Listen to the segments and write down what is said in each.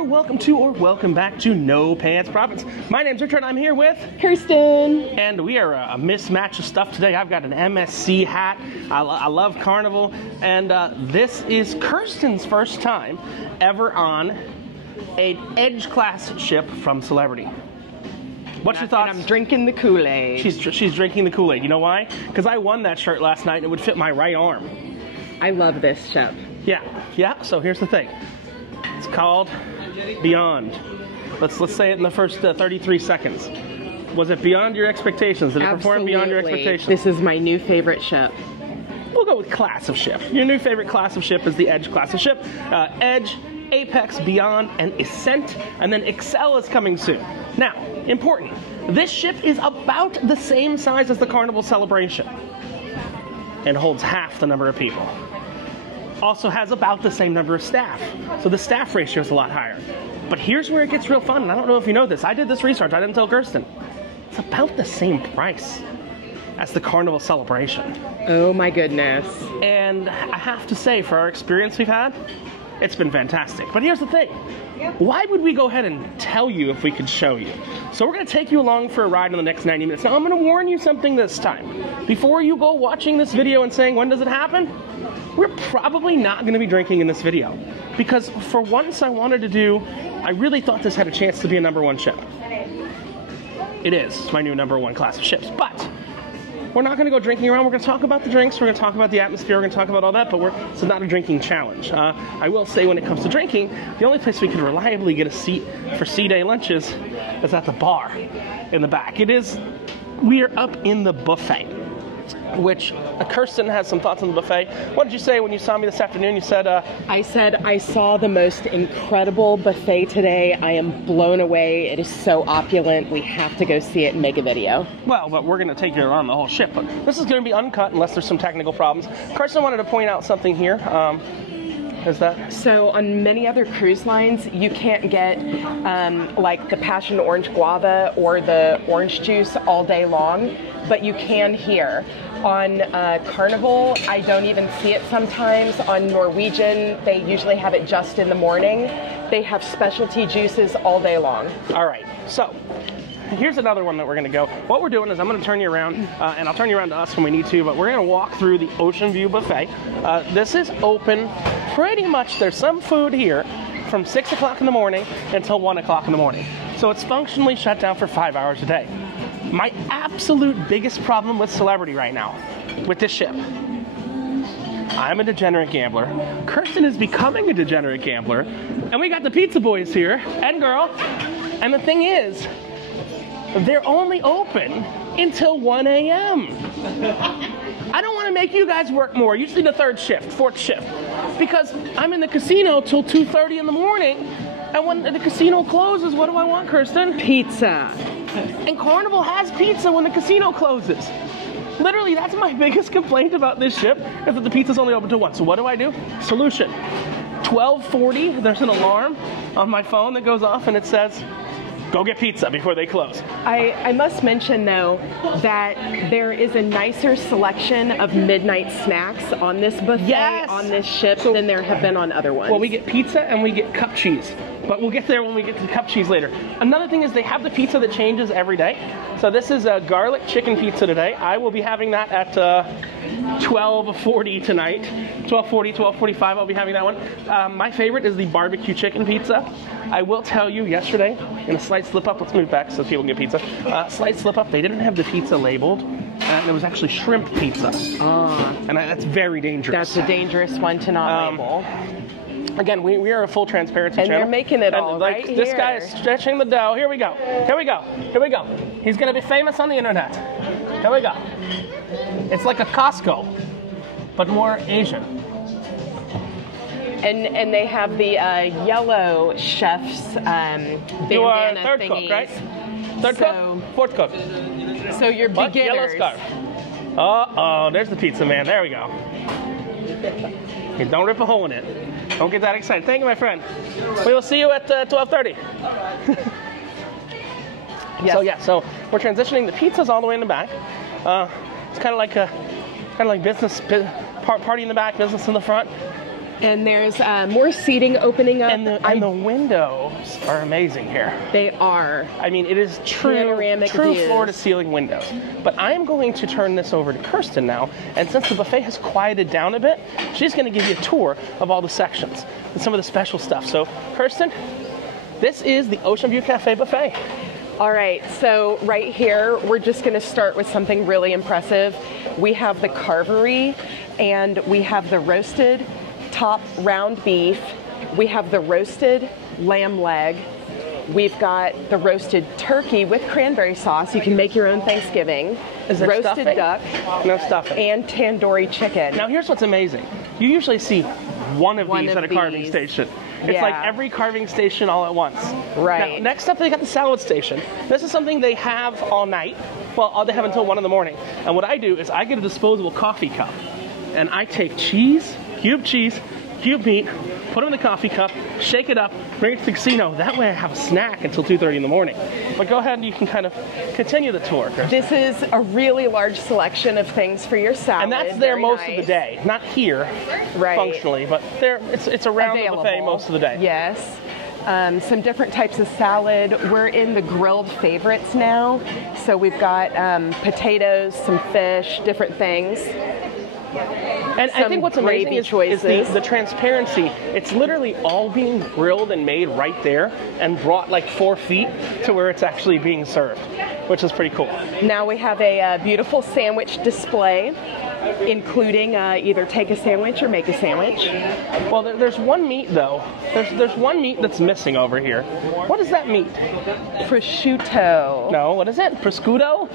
there, welcome to or welcome back to No Pants Profits. My name's Richard, I'm here with Kirsten. And we are a mismatch of stuff today. I've got an MSC hat, I love Carnival, and this is Kirsten's first time ever on an Edge class ship from Celebrity. What's your thoughts? I'm drinking the Kool-Aid. She's drinking the Kool-Aid. You know why? Because I won that shirt last night and it would fit my right arm. I love this ship. Yeah, so here's the thing. It's called Beyond. Let's say it in the first 33 seconds. Was it beyond your expectations? Did it perform beyond your expectations? This is my new favorite ship. We'll go with class of ship. Your new favorite class of ship is the Edge class of ship. Edge, Apex, Beyond, and Ascent, and then Excel is coming soon. Now, important, this ship is about the same size as the Carnival Celebration and holds half the number of people. Also has about the same number of staff, so the staff ratio is a lot higher. But here's where it gets real fun, and I don't know if you know this. I did this research, I didn't tell Kirsten. It's about the same price as the Carnival Celebration. Oh my goodness. And I have to say, for our experience we've had, it's been fantastic. But here's the thing. Why would we go ahead and tell you if we could show you? So we're going to take you along for a ride in the next 90 minutes. Now I'm going to warn you something this time. Before you go watching this video and saying, when does it happen? We're probably not going to be drinking in this video. Because for once I really thought this had a chance to be a #1 ship. It is my new #1 class of ships. But we're not going to go drinking around. We're going to talk about the drinks. We're going to talk about the atmosphere. We're going to talk about all that, but it's not a drinking challenge. I will say when it comes to drinking, the only place we can reliably get a seat for C-Day lunches is at the bar in the back. We are up in the buffet, which Kirsten has some thoughts on the buffet. What did you say when you saw me this afternoon? You said... I said, I saw the most incredible buffet today. I am blown away. It is so opulent. We have to go see it and make a video. Well, but we're going to take you around the whole ship. But this is going to be uncut unless there's some technical problems. Kirsten wanted to point out something here. Is that? So on many other cruise lines, you can't get like the passion orange guava or the orange juice all day long, but you can here. On Carnival, I don't even see it sometimes. On Norwegian, they usually have it just in the morning. They have specialty juices all day long. All right, so here's another one that we're gonna go. What we're doing is I'm gonna turn you around, and I'll turn you around to us when we need to, but we're gonna walk through the Ocean View Buffet. This is open pretty much, there's some food here from 6 o'clock in the morning until 1 o'clock in the morning. So it's functionally shut down for 5 hours a day. My absolute biggest problem with Celebrity right now, with this ship, I'm a degenerate gambler. Kirsten is becoming a degenerate gambler. And we got the pizza boys here, and girl. And the thing is, they're only open until 1 a.m. I don't want to make you guys work more, usually the third shift, fourth shift, because I'm in the casino till 2:30 in the morning, and when the casino closes, what do I want, Kirsten? Pizza. And Carnival has pizza when the casino closes. Literally, that's my biggest complaint about this ship, is that the pizza's only open till 1. So what do? Solution. 12:40, there's an alarm on my phone that goes off and it says, go get pizza before they close. I must mention, though, that there is a nicer selection of midnight snacks on this buffet, on this ship, than there have been on other ones. Well, we get pizza and we get cup cheese, but we'll get there when we get to the cup cheese later. Another thing is they have the pizza that changes every day. So this is a garlic chicken pizza today. I will be having that at 12:40 tonight. 12:40, 12:45, I'll be having that one. My favorite is the barbecue chicken pizza. I will tell you, yesterday, in a slight slip up, let's move back so people can get pizza. Slight slip up, they didn't have the pizza labeled. And it was actually shrimp pizza. And that's very dangerous. That's a dangerous one to not label. Again, we are a full transparency channel. And they're making it all right here. This guy is stretching the dough. Here we go. Here we go. Here we go. He's going to be famous on the internet. Here we go. It's like a Costco, but more Asian. And they have the yellow chef's bandana You are third thingies. cook, right? Third cook? Fourth cook. So you're What? beginners. Yellow scarf. Uh-oh, there's the pizza man. There we go. Okay, don't rip a hole in it. Don't get that excited. Thank you, my friend. We will see you at 12:30. Yes. So we're transitioning. The pizza's all the way in the back. It's kind of like business, party in the back, business in the front. And there's more seating opening up. And the windows are amazing here. They are. I mean, it is true Panoramic views. floor-to-ceiling windows. But I am going to turn this over to Kirsten now, and since the buffet has quieted down a bit, she's going to give you a tour of all the sections and some of the special stuff. So, Kirsten, this is the Ocean View Cafe buffet. All right, so right here, we're just gonna start with something really impressive. We have the carvery, and we have the roasted top round beef. We have the roasted lamb leg. We've got the roasted turkey with cranberry sauce. You can make your own Thanksgiving. Is there roasted stuffing? duck. No stuffing. And tandoori chicken. Now here's what's amazing. You usually see one of these at a carving these. station. It's Yeah. like every carving station all at once. Right. Now, next up, they got the salad station. This is something they have all night. Well, they have until 1 in the morning. And what I do is I get a disposable coffee cup, and I take cheese, cube meat, put them in the coffee cup, shake it up, bring it to the casino. That way I have a snack until 2:30 in the morning. But go ahead and you can kind of continue the tour, Kirsten. This is a really large selection of things for your salad. And that's there Very most of nice. the day. Not here, Right. functionally, but there it's around the buffet most of the day. Yes. Some different types of salad. We're in the grilled favorites now. So we've got potatoes, some fish, different things. And I Some think what's amazing gravy is choices. the transparency. It's literally all being grilled and made right there and brought like 4 feet to where it's actually being served, which is pretty cool. Now we have a beautiful sandwich display, including either take a sandwich or make a sandwich. Well, there's one meat though. There's one meat that's missing over here. What is that meat? Prosciutto. No, what is it? Prosciutto?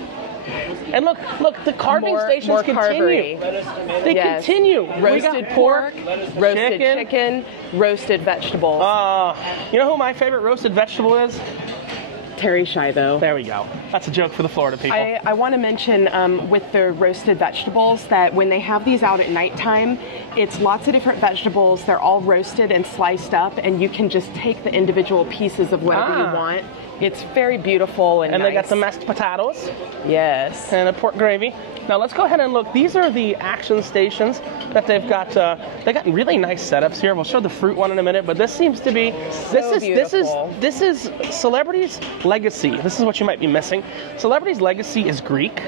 And look, the carving stations more continue. carvery. They Yes. continue. We Roasted got pork, roasted chicken. chicken, roasted vegetables. You know who my favorite roasted vegetable is? Terry Schiavo. There we go. That's a joke for the Florida people. I want to mention with the roasted vegetables that when they have these out at nighttime, it's lots of different vegetables. They're all roasted and sliced up, and you can just take the individual pieces of whatever you want. It's very beautiful and And nice. they got the mashed potatoes Yes. and a pork gravy. Now let's go ahead and look. These are the action stations that they've got. They got really nice setups here. We'll show the fruit one in a minute, but this seems to be beautiful. this is Celebrity's Legacy. This is what you might be missing. Celebrity's Legacy is Greek,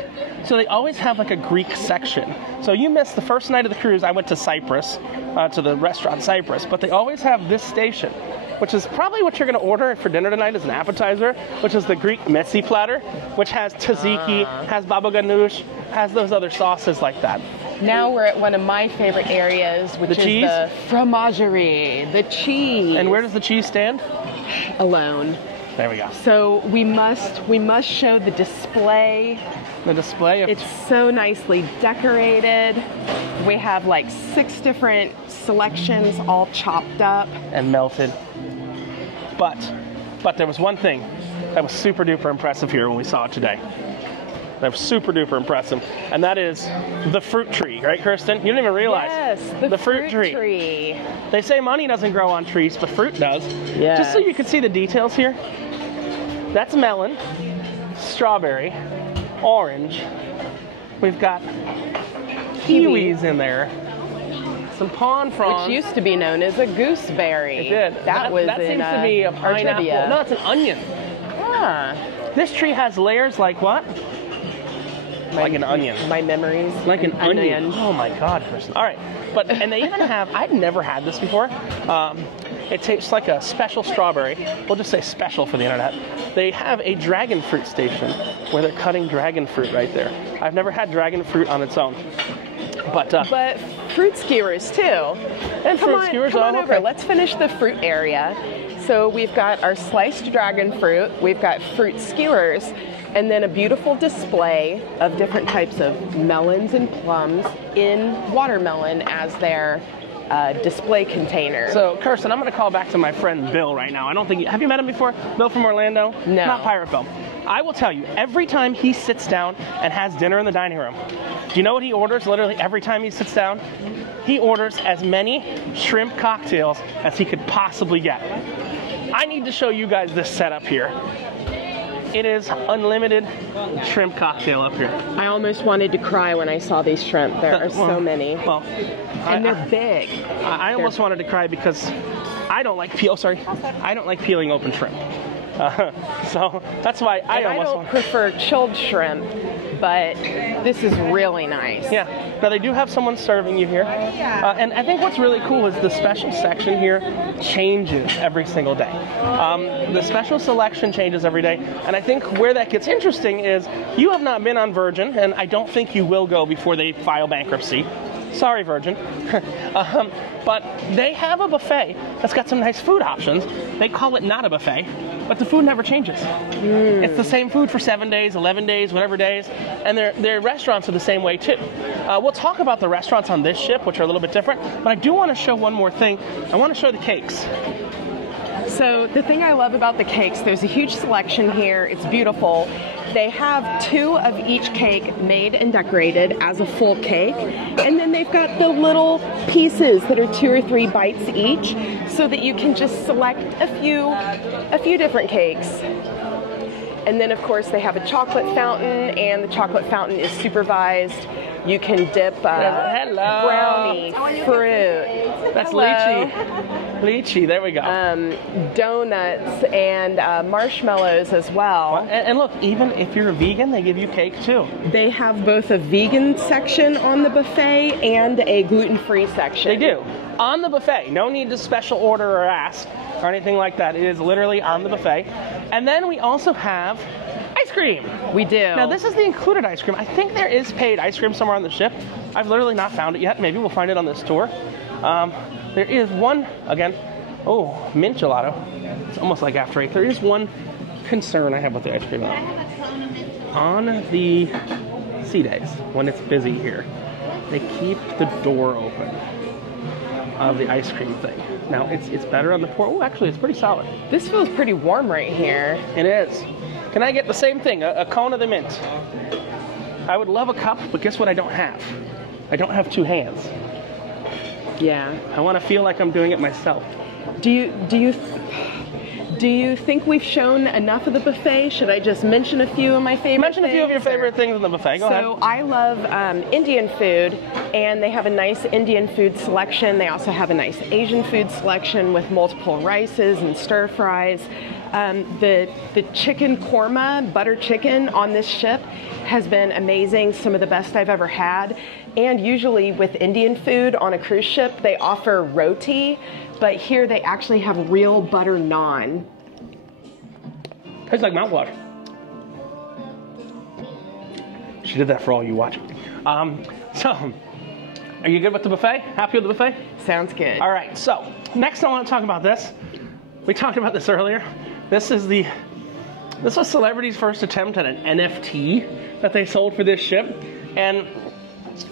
so they always have like a Greek section. So you missed the first night of the cruise. I went to Cyprus, to the restaurant Cyprus, but they always have this station, which is probably what you're going to order for dinner tonight as an appetizer, which is the Greek mezzi platter, which has tzatziki, has baba ganoush, has those other sauces like that. Now we're at one of my favorite areas, which The is cheese? the fromagerie, the cheese. And where does the cheese stand? Alone. There we go. So we must show the display. The display of It's so nicely decorated. We have like 6 different selections all chopped up. and melted. But there was one thing that was super duper impressive here when we saw it today. That was super duper impressive, and that is the fruit tree, right, Kirsten? You didn't even realize. Yes, the fruit tree. They say money doesn't grow on trees, but fruit does. Yes. Just so you can see the details here. That's melon, strawberry, orange. We've got kiwis in there. Some pawn fronds. Which used to be known as a gooseberry. It did. That was that in seems to be a pineapple. Artivia. No, it's an onion. Ah, This tree has layers like what? Like an onion. My memories. Like an onion. Oh my God, Kristen. All right, and they even have. I'd never had this before. It tastes like a special strawberry. We'll just say special for the internet. They have a dragon fruit station where they're cutting dragon fruit right there. I've never had dragon fruit on its own, but fruit skewers too. and Come fruit on, skewers. come on oh, over. okay. Let's finish the fruit area. So we've got our sliced dragon fruit. We've got fruit skewers. And then a beautiful display of different types of melons and plums in watermelon as their display container. So, Kirsten, I'm going to call back to my friend Bill right now. I don't think have you met him before? Bill from Orlando? No. Not Pirate Bill. I will tell you, every time he sits down and has dinner in the dining room, do you know what he orders literally every time he sits down? He orders as many shrimp cocktails as he could possibly get. I need to show you guys this setup here. It is unlimited shrimp cocktail up here. I almost wanted to cry when I saw these shrimp. There are so many. Well, and they're big. I almost wanted to cry because I don't like I don't like peeling open shrimp. So that's why I don't prefer chilled shrimp, but this is really nice. Yeah. Now they do have someone serving you here, and I think what's really cool is the special section here changes every single day. The special selection changes every day, and I think where that gets interesting is you have not been on Virgin, and I don't think you will go before they file bankruptcy. Sorry, Virgin. But they have a buffet that's got some nice food options. They call it not a buffet, but the food never changes. It's the same food for 7 days, 11 days, whatever days, and their restaurants are the same way too. We'll talk about the restaurants on this ship, which are a little bit different, but I do want to show one more thing. I want to show the cakes. So the thing I love about the cakes, there's a huge selection here. It's beautiful. They have 2 of each cake made and decorated as a full cake, and then they've got the little pieces that are 2 or 3 bites each, so that you can just select a few different cakes. And then of course they have a chocolate fountain, and the chocolate fountain is supervised. You can dip brownie, fruit. That's lychee. Lychee, there we go. Donuts and marshmallows as well. And look, even if you're a vegan, they give you cake too. They have both a vegan section on the buffet and a gluten-free section. They do. On the buffet. No need to special order or ask or anything like that. It is literally on the buffet. And then we also have ice cream. We do. Now this is the included ice cream. I think there is paid ice cream somewhere on the ship. I've literally not found it yet. Maybe we'll find it on this tour. There is one, again, mint gelato. It's almost like after 8. There is one concern I have with the ice cream. On the sea days, when it's busy here, they keep the door open of the ice cream thing. Now it's better on the port. Oh, actually, it's pretty solid. This feels pretty warm right here. It is. Can I get the same thing, a cone of the mint? I would love a cup, but guess what I don't have? I don't have 2 hands. Yeah. I want to feel like I'm doing it myself. Do you think we've shown enough of the buffet? Should I just mention a few of my favorite Mention a few of your favorite things in the buffet. Go ahead. So I love Indian food, and they have a nice Indian food selection. They also have a nice Asian food selection with multiple rices and stir fries. The chicken korma, butter chicken on this ship has been amazing, some of the best I've ever had. And usually with Indian food on a cruise ship, they offer roti, but here they actually have real butter naan. Tastes like mouthwash. She did that for all you watching. So, are you good with the buffet? Happy with the buffet? Sounds good. All right, so next I want to talk about this. We talked about this earlier. This was Celebrity's first attempt at an NFT that they sold for this ship. And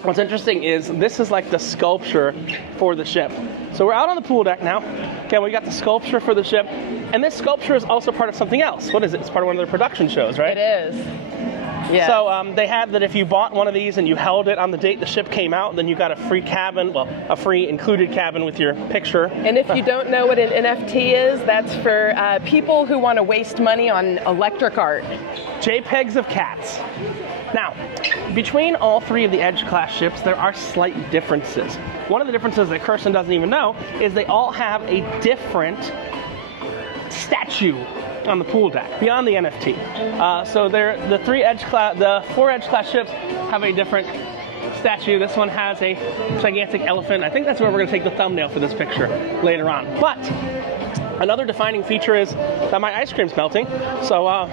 what's interesting is this is like the sculpture for the ship. So we're out on the pool deck now. Okay, we got the sculpture for the ship. And this sculpture is also part of something else. What is it? It's part of one of their production shows, right? It is. Yeah. So they had that if you bought one of these and you held it on the date the ship came out, then you got a free cabin, well, a free included cabin with your picture. And if you don't know what an NFT is, that's for people who want to waste money on electric art. JPEGs of cats. Now, between all 3 of the Edge-class ships, there are slight differences. One of the differences that Kirsten doesn't even know is they all have a different statue on the pool deck beyond the NFT. So the 4 Edge-class ships have a different statue. This one has a gigantic elephant. I think that's where we're going to take the thumbnail for this picture later on. But another defining feature is that my ice cream's melting. So, all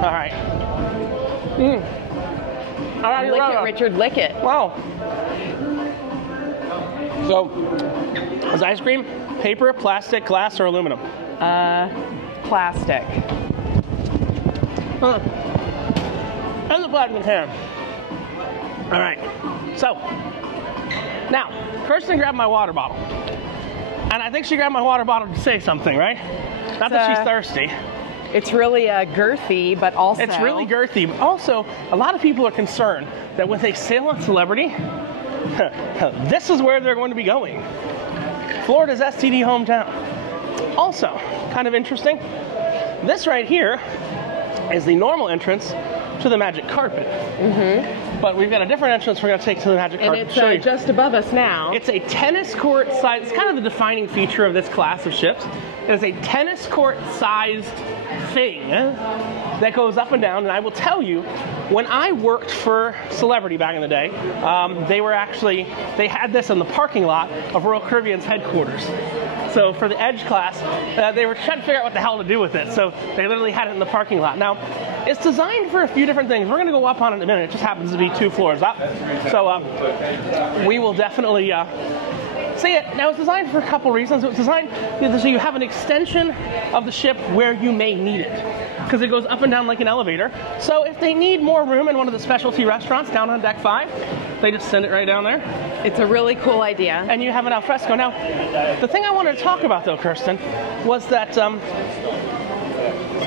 right. All right, lick it, Richard, lick it. Wow. So, is ice cream paper, plastic, glass, or aluminum? Plastic. And the plastic can. All right. So, now, Kirsten grabbed my water bottle. And I think she grabbed my water bottle to say something, right? Not that she's thirsty. It's really girthy, but also... It's really girthy, but also, a lot of people are concerned that when they sail on Celebrity, this is where they're going to be going. Florida's STD hometown. Also, kind of interesting, This right here is the normal entrance to the Magic Carpet. But we've got a different entrance we're going to take to the Magic And Carpet. it's just above us now. It's a tennis court size. It's kind of the defining feature of this class of ships. It is a tennis court sized thing that goes up and down. And I will tell you, when I worked for Celebrity back in the day, they had this in the parking lot of Royal Caribbean's headquarters. So for the Edge class, they were trying to figure out what the hell to do with it. So they literally had it in the parking lot. Now, it's designed for a few different things. We're going to go up on it in a minute. It just happens to be 2 floors up. So we will definitely see it. Now, it's designed for a couple reasons. It was designed so you have an extension of the ship where you may need it, because it goes up and down like an elevator. So if they need more room in one of the specialty restaurants down on deck 5, they just send it right down there. It's a really cool idea. And you have it al fresco. Now, the thing I wanted to talk about, though, Kirsten, was that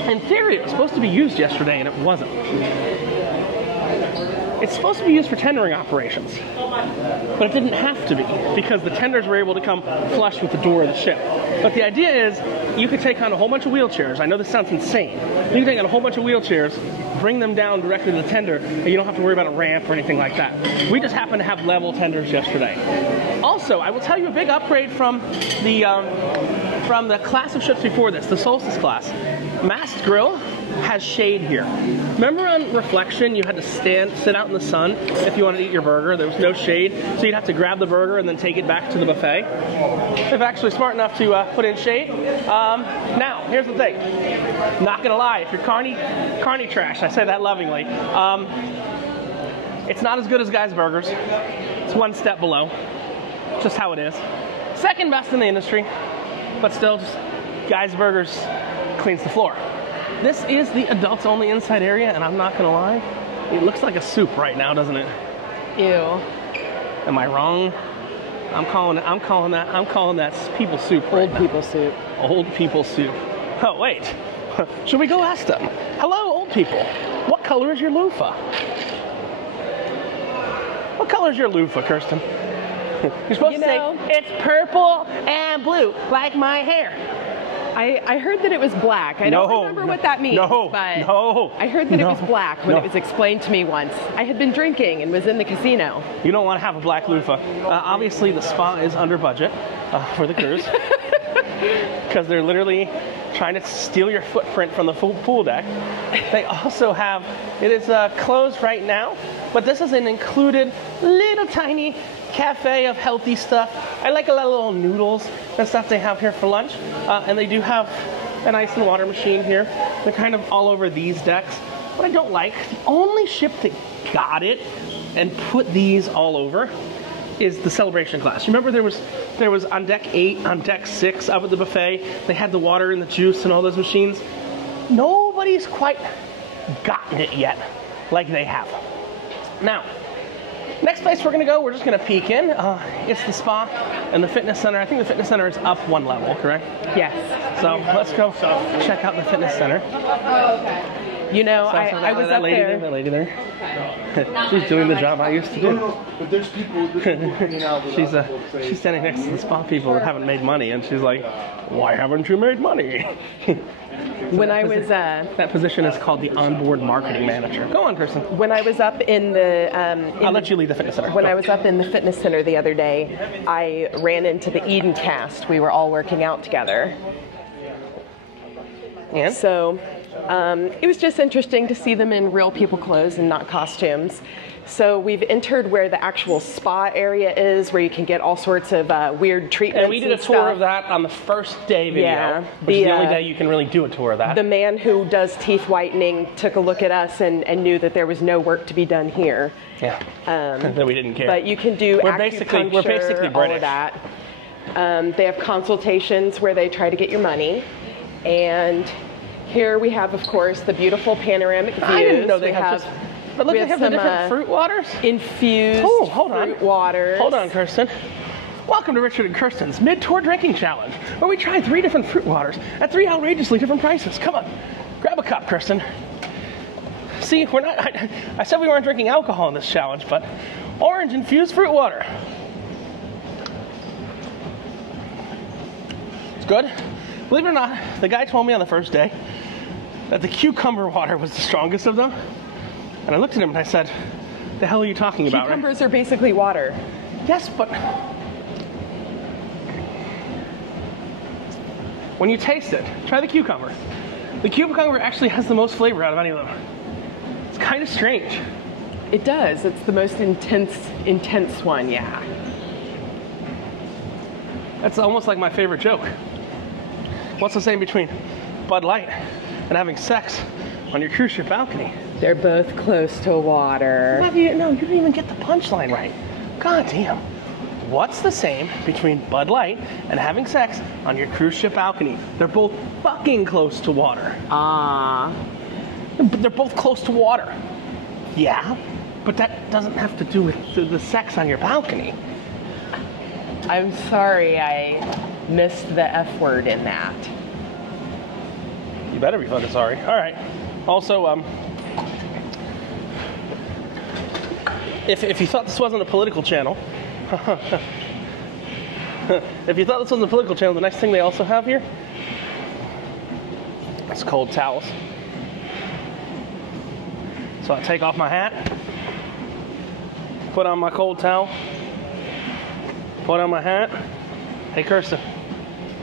in theory it was supposed to be used yesterday, and it wasn't. It's supposed to be used for tendering operations, but it didn't have to be, because the tenders were able to come flush with the door of the ship. But the idea is, you could take on a whole bunch of wheelchairs. I know this sounds insane. You can take on a whole bunch of wheelchairs, bring them down directly to the tender, and you don't have to worry about a ramp or anything like that. We just happened to have level tenders yesterday. Also, I will tell you a big upgrade from the class of ships before this, the Solstice class. Mast Grill has shade here. Remember on Reflection, you had to sit out in the sun if you wanted to eat your burger. There was no shade, so you'd have to grab the burger and then take it back to the buffet. They're actually smart enough to put in shade. Now, here's the thing. Not gonna lie, if you're carny trash, I say that lovingly, it's not as good as Guy's Burgers. It's one step below. Just how it is. Second best in the industry, but still, just Guy's Burgers cleans the floor. This is the adults only inside area, and I'm not gonna lie, it looks like a soup right now, doesn't it? Ew. Am I wrong? I'm calling that people soup. Old people soup. Old people soup. Oh wait, should we go ask them? Hello, old people. What color is your loofah? What color is your loofah, Kirsten? You're supposed to say it's purple and blue, like my hair. I heard that it was black. I don't remember what that means, but I heard that it was black when it was explained to me once. I had been drinking and was in the casino. You don't want to have a black loofah. Obviously, the spa is under budget for the cruise, because they're literally trying to steal your footprint from the pool deck. They also have, it is closed right now, but this is an included little tiny cafe of healthy stuff. I like a lot of little noodles and stuff they have here for lunch. And they do have an ice and water machine here. They're kind of all over these decks. What I don't like, the only ship that got it and put these all over is the Celebration class. You remember there was on deck 8, on deck 6 up at the buffet, they had the water and the juice and all those machines. Nobody's quite gotten it yet like they have. Now, next place we're gonna go, we're just gonna peek in. It's the spa and the fitness center. I think the fitness center is up 1 level, correct? Yes. So let's go check out the fitness center. You know, I was up there. That lady there. She's doing the job I used to do. But there's people hanging out. She's standing next to the spa people that haven't made money, and she's like, "Why haven't you made money?" When I was that position is called the onboard marketing manager. Go on, Kirsten. when I was up in the I'll let you lead the fitness center. When I was up in the fitness center the other day, I ran into the Eden cast. We were all working out together. And? So it was just interesting to see them in real people clothes and not costumes. So we've entered where the actual spa area is, where you can get all sorts of weird treatments. And we did a tour of that on the first day video, which is the only day you can really do a tour of that. The man who does teeth whitening took a look at us and knew that there was no work to be done here. Yeah, that we didn't care. But you can do we're basically British. all of that. They have consultations where they try to get your money. And here we have, of course, the beautiful panoramic views. I didn't know they have but look, they have the different fruit waters. Infused fruit waters. Hold on, Kirsten. Welcome to Richard and Kirsten's Mid-Tour Drinking Challenge, where we try 3 different fruit waters at 3 outrageously different prices. Come on, grab a cup, Kirsten. See, we're not. I said we weren't drinking alcohol in this challenge, but orange-infused fruit water. It's good. Believe it or not, the guy told me on the first day that the cucumber water was the strongest of them. And I looked at him and I said, the hell are you talking about? Cucumbers are basically water. Yes, but when you taste it, try the cucumber. The cucumber actually has the most flavor out of any of them. It's kind of strange. It does. It's the most intense one, yeah. That's almost like my favorite joke. What's the same between Bud Light and having sex on your cruise ship balcony? They're both close to water. No, you didn't even get the punchline right. God damn. What's the same between Bud Light and having sex on your cruise ship balcony? They're both fucking close to water. Ah. They're both close to water. Yeah, but that doesn't have to do with the sex on your balcony. I'm sorry I missed the F word in that. You better be fucking sorry. All right. Also, if you thought this wasn't a political channel, if you thought this wasn't a political channel, the next thing they also have here is cold towels. So I take off my hat, put on my cold towel, put on my hat. Hey, Kirsten,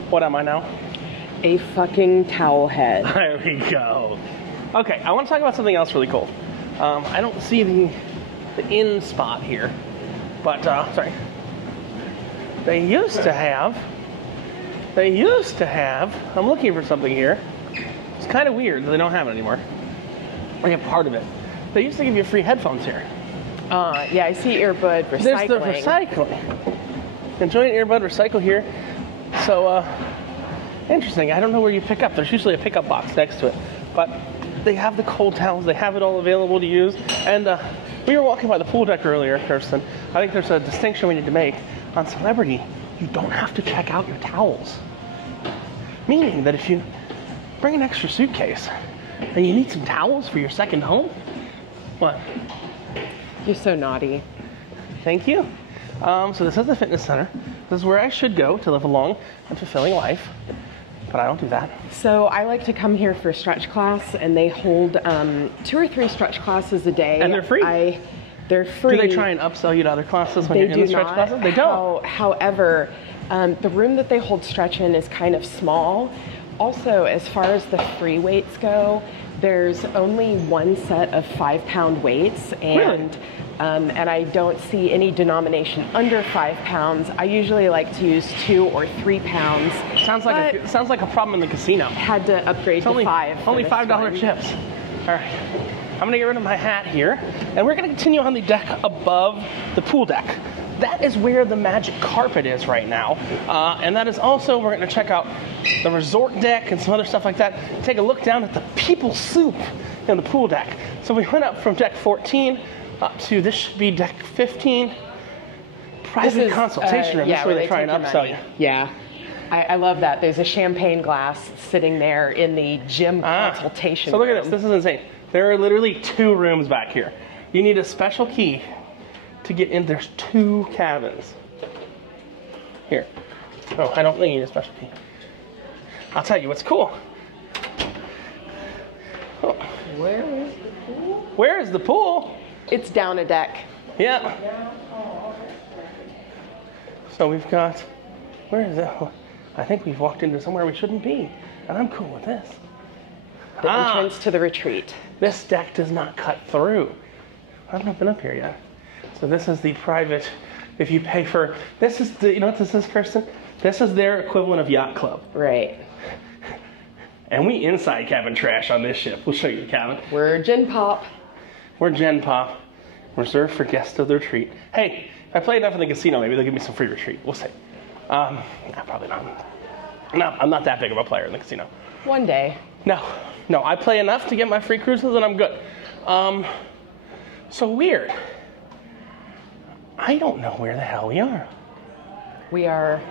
what am I now? A fucking towel head. There we go. Okay, I want to talk about something else really cool. I don't see the in spot here, but sorry. They used to have. I'm looking for something here. It's kind of weird that they don't have it anymore. I have part of it. They used to give you free headphones here. Yeah, I see earbud recycling. There's the recycling. Enjoy an earbud recycle here. So, interesting. I don't know where you pick up. There's usually a pickup box next to it. But they have the cold towels. They have it all available to use. And we were walking by the pool deck earlier, Kirsten. I think there's a distinction we need to make. On Celebrity, you don't have to check out your towels. Meaning that if you bring an extra suitcase and you need some towels for your second home, what? You're so naughty. Thank you. So this is the fitness center. This is where I should go to live a long and fulfilling life, but I don't do that. So I like to come here for stretch class, and they hold 2 or 3 stretch classes a day. And they're free? They're free. Do they try and upsell you to other classes when you're in the stretch classes? They don't. However, the room that they hold stretch in is kind of small. Also, as far as the free weights go, there's only one set of 5-pound weights, and and I don't see any denomination under 5 pounds. I usually like to use 2 or 3 pounds. Sounds like a problem in the casino. Had to upgrade to 5. Only $5 chips. All right. I'm gonna get rid of my hat here, and we're gonna continue on the deck above the pool deck. That is where the magic carpet is right now. And that is also, we're gonna check out the resort deck and some other stuff like that. Take a look down at the people soup in the pool deck. So we went up from deck 14 up to, this should be deck 15. Private consultation room, that's where they try and upsell you. Yeah. I love that. There's a champagne glass sitting there in the gym consultation room. So look at this is insane. There are literally 2 rooms back here. You need a special key to get in. There's 2 cabins. Here. Oh, I don't think you need a special key. I'll tell you what's cool. Oh. Where is the pool? Where is the pool? It's down a deck. Yeah. So we've got, where is that? I think we've walked into somewhere we shouldn't be. And I'm cool with this. The entrance to the retreat. This deck does not cut through. I've not been up here yet. So this is the private, if you pay for, this is the, you know what this is, Kirsten? This is their equivalent of yacht club. Right. And we inside cabin trash on this ship. We'll show you the cabin. We're Gen Pop. We're Gen Pop. Reserved for guests of the retreat. Hey, if I play enough in the casino, maybe they'll give me some free retreat. We'll see. Probably not. No, I'm not that big of a player in the casino. One day. No, I play enough to get my free cruises and I'm good. So weird. I don't know where the hell we are. We are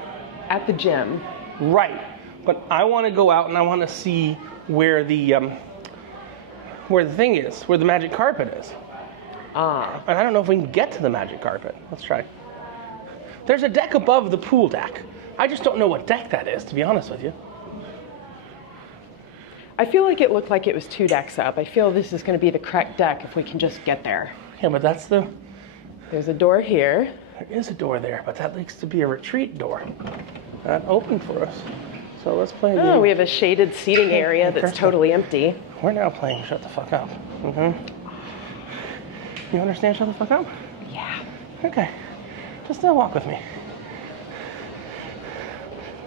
at the gym. Right, but I want to go out and I want to see where the thing is, where the magic carpet is. And I don't know if we can get to the magic carpet. Let's try. There's a deck above the pool deck. I just don't know what deck that is, to be honest with you. I feel like it looked like it was 2 decks up. I feel this is going to be the correct deck if we can just get there. Yeah, but that's the... There's a door here. There is a door there, but that looks to be a retreat door. Not open for us. So let's play a game. Oh, we have a shaded seating area that's totally empty. We're now playing Shut the Fuck Up. You understand Shut the Fuck Up? Yeah. Okay. Just walk with me.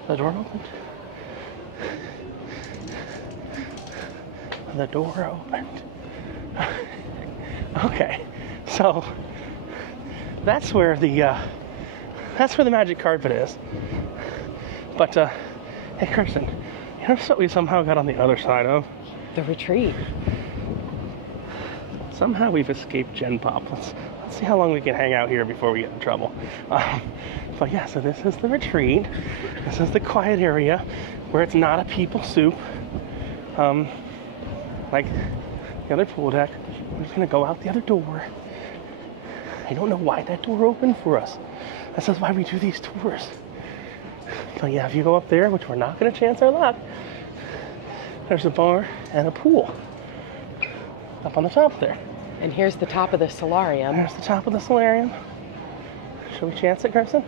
The door opened. The door opened. Okay. So that's where the magic carpet is. But hey, Kirsten, you notice what we somehow got on the other side of? The retreat. Somehow we've escaped Gen Pop. Let's see how long we can hang out here before we get in trouble. But yeah, so this is the retreat. This is the quiet area where it's not a people soup. Like the other pool deck. We're just gonna go out the other door. I don't know why that door opened for us. This is why we do these tours. So yeah, if you go up there, which we're not gonna chance our luck, there's a bar and a pool up on the top there. And here's the top of the solarium. There's the top of the solarium. Shall we chance it, Kirsten?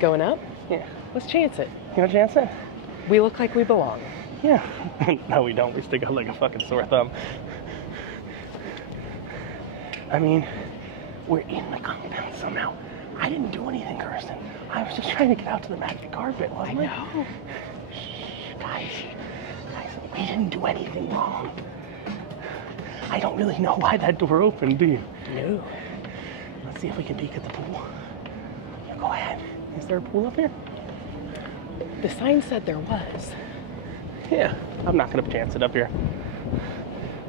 Going up? Yeah. Let's chance it. You wanna chance it? We look like we belong. Yeah. No, we don't. We stick out like a fucking sore thumb. I mean, we're in the compound somehow. I didn't do anything, Kirsten. I was just trying to get out to the magic carpet, wasn't I? know. Shh, guys, we didn't do anything wrong. I don't really know why that door opened, do you? No. Let's see if we can peek at the pool. Yeah, go ahead. Is there a pool up here? The sign said there was. Yeah, I'm not gonna chance it up here.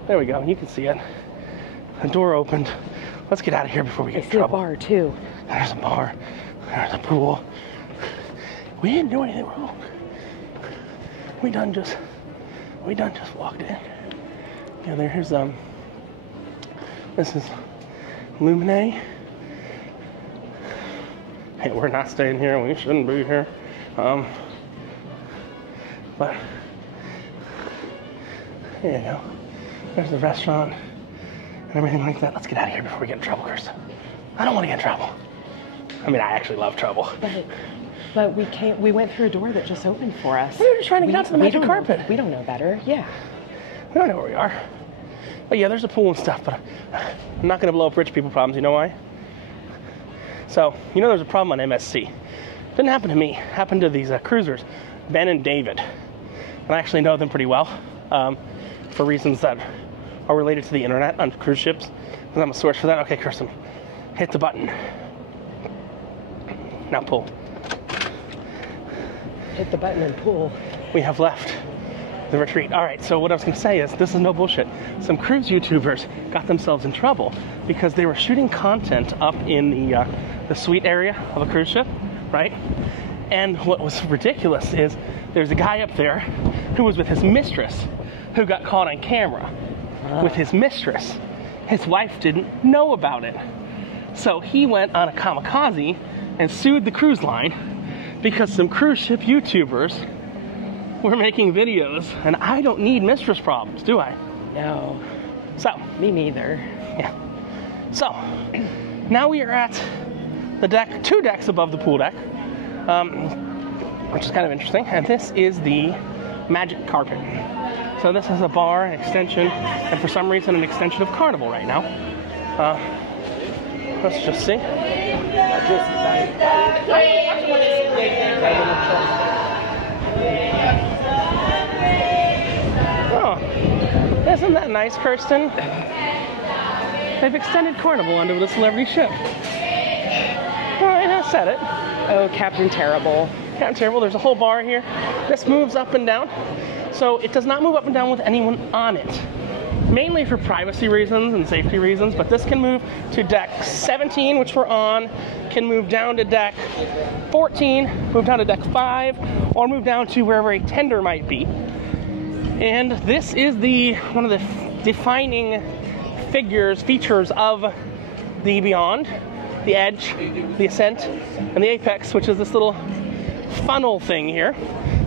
There we go, you can see it. The door opened. Let's get out of here before we get in trouble. I see a bar too. There's a bar. There's a pool. We didn't do anything wrong. We done just walked in. Yeah, there's this is Lumine. Hey, we're not staying here. We shouldn't be here. But there you go. There's the restaurant and everything like that. Let's get out of here before we get in trouble, Kirsten. I don't want to get in trouble. I mean, I actually love trouble. But we can't. We went through a door that just opened for us. We were just trying to get out to the magic carpet. We don't know better. Yeah. We don't know where we are. But yeah, there's a pool and stuff, but I'm not going to blow up rich people problems. You know why? So, you know there's a problem on MSC. Didn't happen to me. Happened to these cruisers, Ben and David. And I actually know them pretty well for reasons that are related to the internet on cruise ships. Because I'm a source for that. Okay, Kirsten, hit the button. Now pull. Hit the button and pull. We have left the retreat. All right, so what I was going to say is, this is no bullshit. Some cruise YouTubers got themselves in trouble because they were shooting content up in the suite area of a cruise ship, right? And what was ridiculous is there's a guy up there who was with his mistress who got caught on camera with his mistress. His wife didn't know about it. So he went on a kamikaze and sued the cruise line because some cruise ship YouTubers were making videos, and I don't need mistress problems, do I? No. So. Me neither. Yeah. So, now we are at the deck, 2 decks above the pool deck, which is kind of interesting, and this is the magic carpet. So this is a bar, an extension, and for some reason an extension of Carnival right now. Let's just see. Oh, isn't that nice, Kirsten? They've extended Carnival onto the celebrity ship. Well, I said it. Oh, Captain Terrible. Captain Terrible, there's a whole bar here. This moves up and down. So it does not move up and down with anyone on it. Mainly for privacy reasons and safety reasons, but this can move to deck 17, which we're on, can move down to deck 14, move down to deck 5, or move down to wherever a tender might be. And this is one of the defining features of the Beyond, the Edge, the Ascent, and the Apex, which is this little funnel thing here.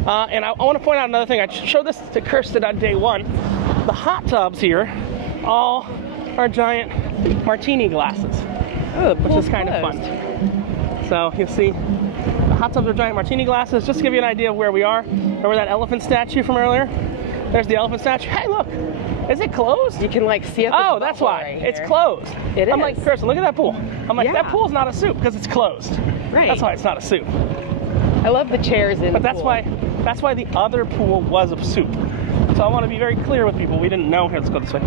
And I want to point out another thing. I showed this to Kirsten on day one. The hot tubs here all are giant martini glasses, which is kind of fun. So you'll see the hot tubs are giant martini glasses. Just to give you an idea of where we are. Remember that elephant statue from earlier? There's the elephant statue. Hey, look. Is it closed? You can like see it. Oh, that's why. Right, it's closed. I'm like, Kirsten, look at that pool. I'm like, that pool's not a soup because it's closed. Right. That's why it's not a soup. I love the chairs in But the that's pool. why the other pool was a soup. So I want to be very clear with people. We didn't know. Here, let's go this way.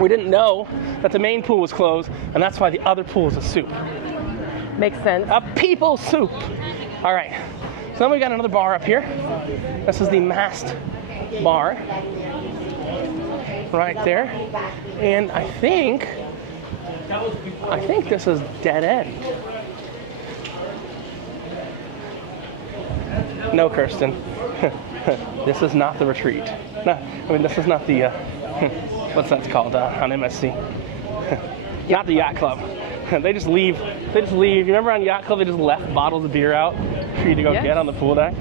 We didn't know that the main pool was closed, and that's why the other pool is a soup. Makes sense. A people soup. All right. So then we got another bar up here. This is the Mast Bar. Right there. And I think this is Dead End. No, Kirsten. This is not the retreat. No, I mean, this is not the, what's that called on MSC? Not the yacht club. They just leave. You remember on yacht club, they just left bottles of beer out for you to go get on the pool deck?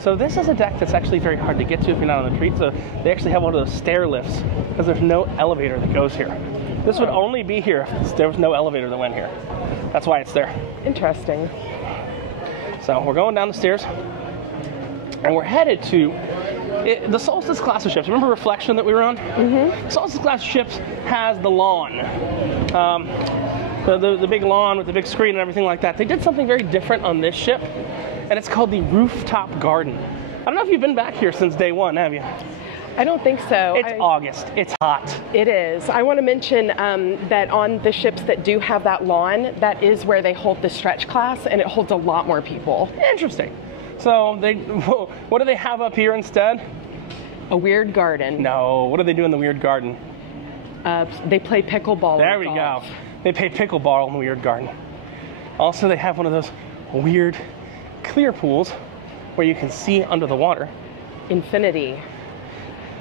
So this is a deck that's actually very hard to get to if you're not on the retreat. So they actually have one of those stair lifts because there's no elevator that goes here. This would only be here if there was no elevator that went here. That's why it's there. Interesting. So we're going down the stairs, and we're headed to the Solstice class of ships. Remember Reflection that we were on? Mm-hmm. Solstice class of ships has the lawn, the big lawn with the big screen and everything like that. They did something very different on this ship, and it's called the Rooftop Garden. I don't know if you've been back here since day one, have you? I don't think so. It's August. It's hot. It is. I want to mention that on the ships that do have that lawn, that is where they hold the stretch class, and it holds a lot more people. Interesting. So what do they have up here instead? A weird garden. No. What do they do in the weird garden? They play pickleball. There we go. They play pickleball in the weird garden. Also, they have one of those weird clear pools where you can see under the water. Infinity.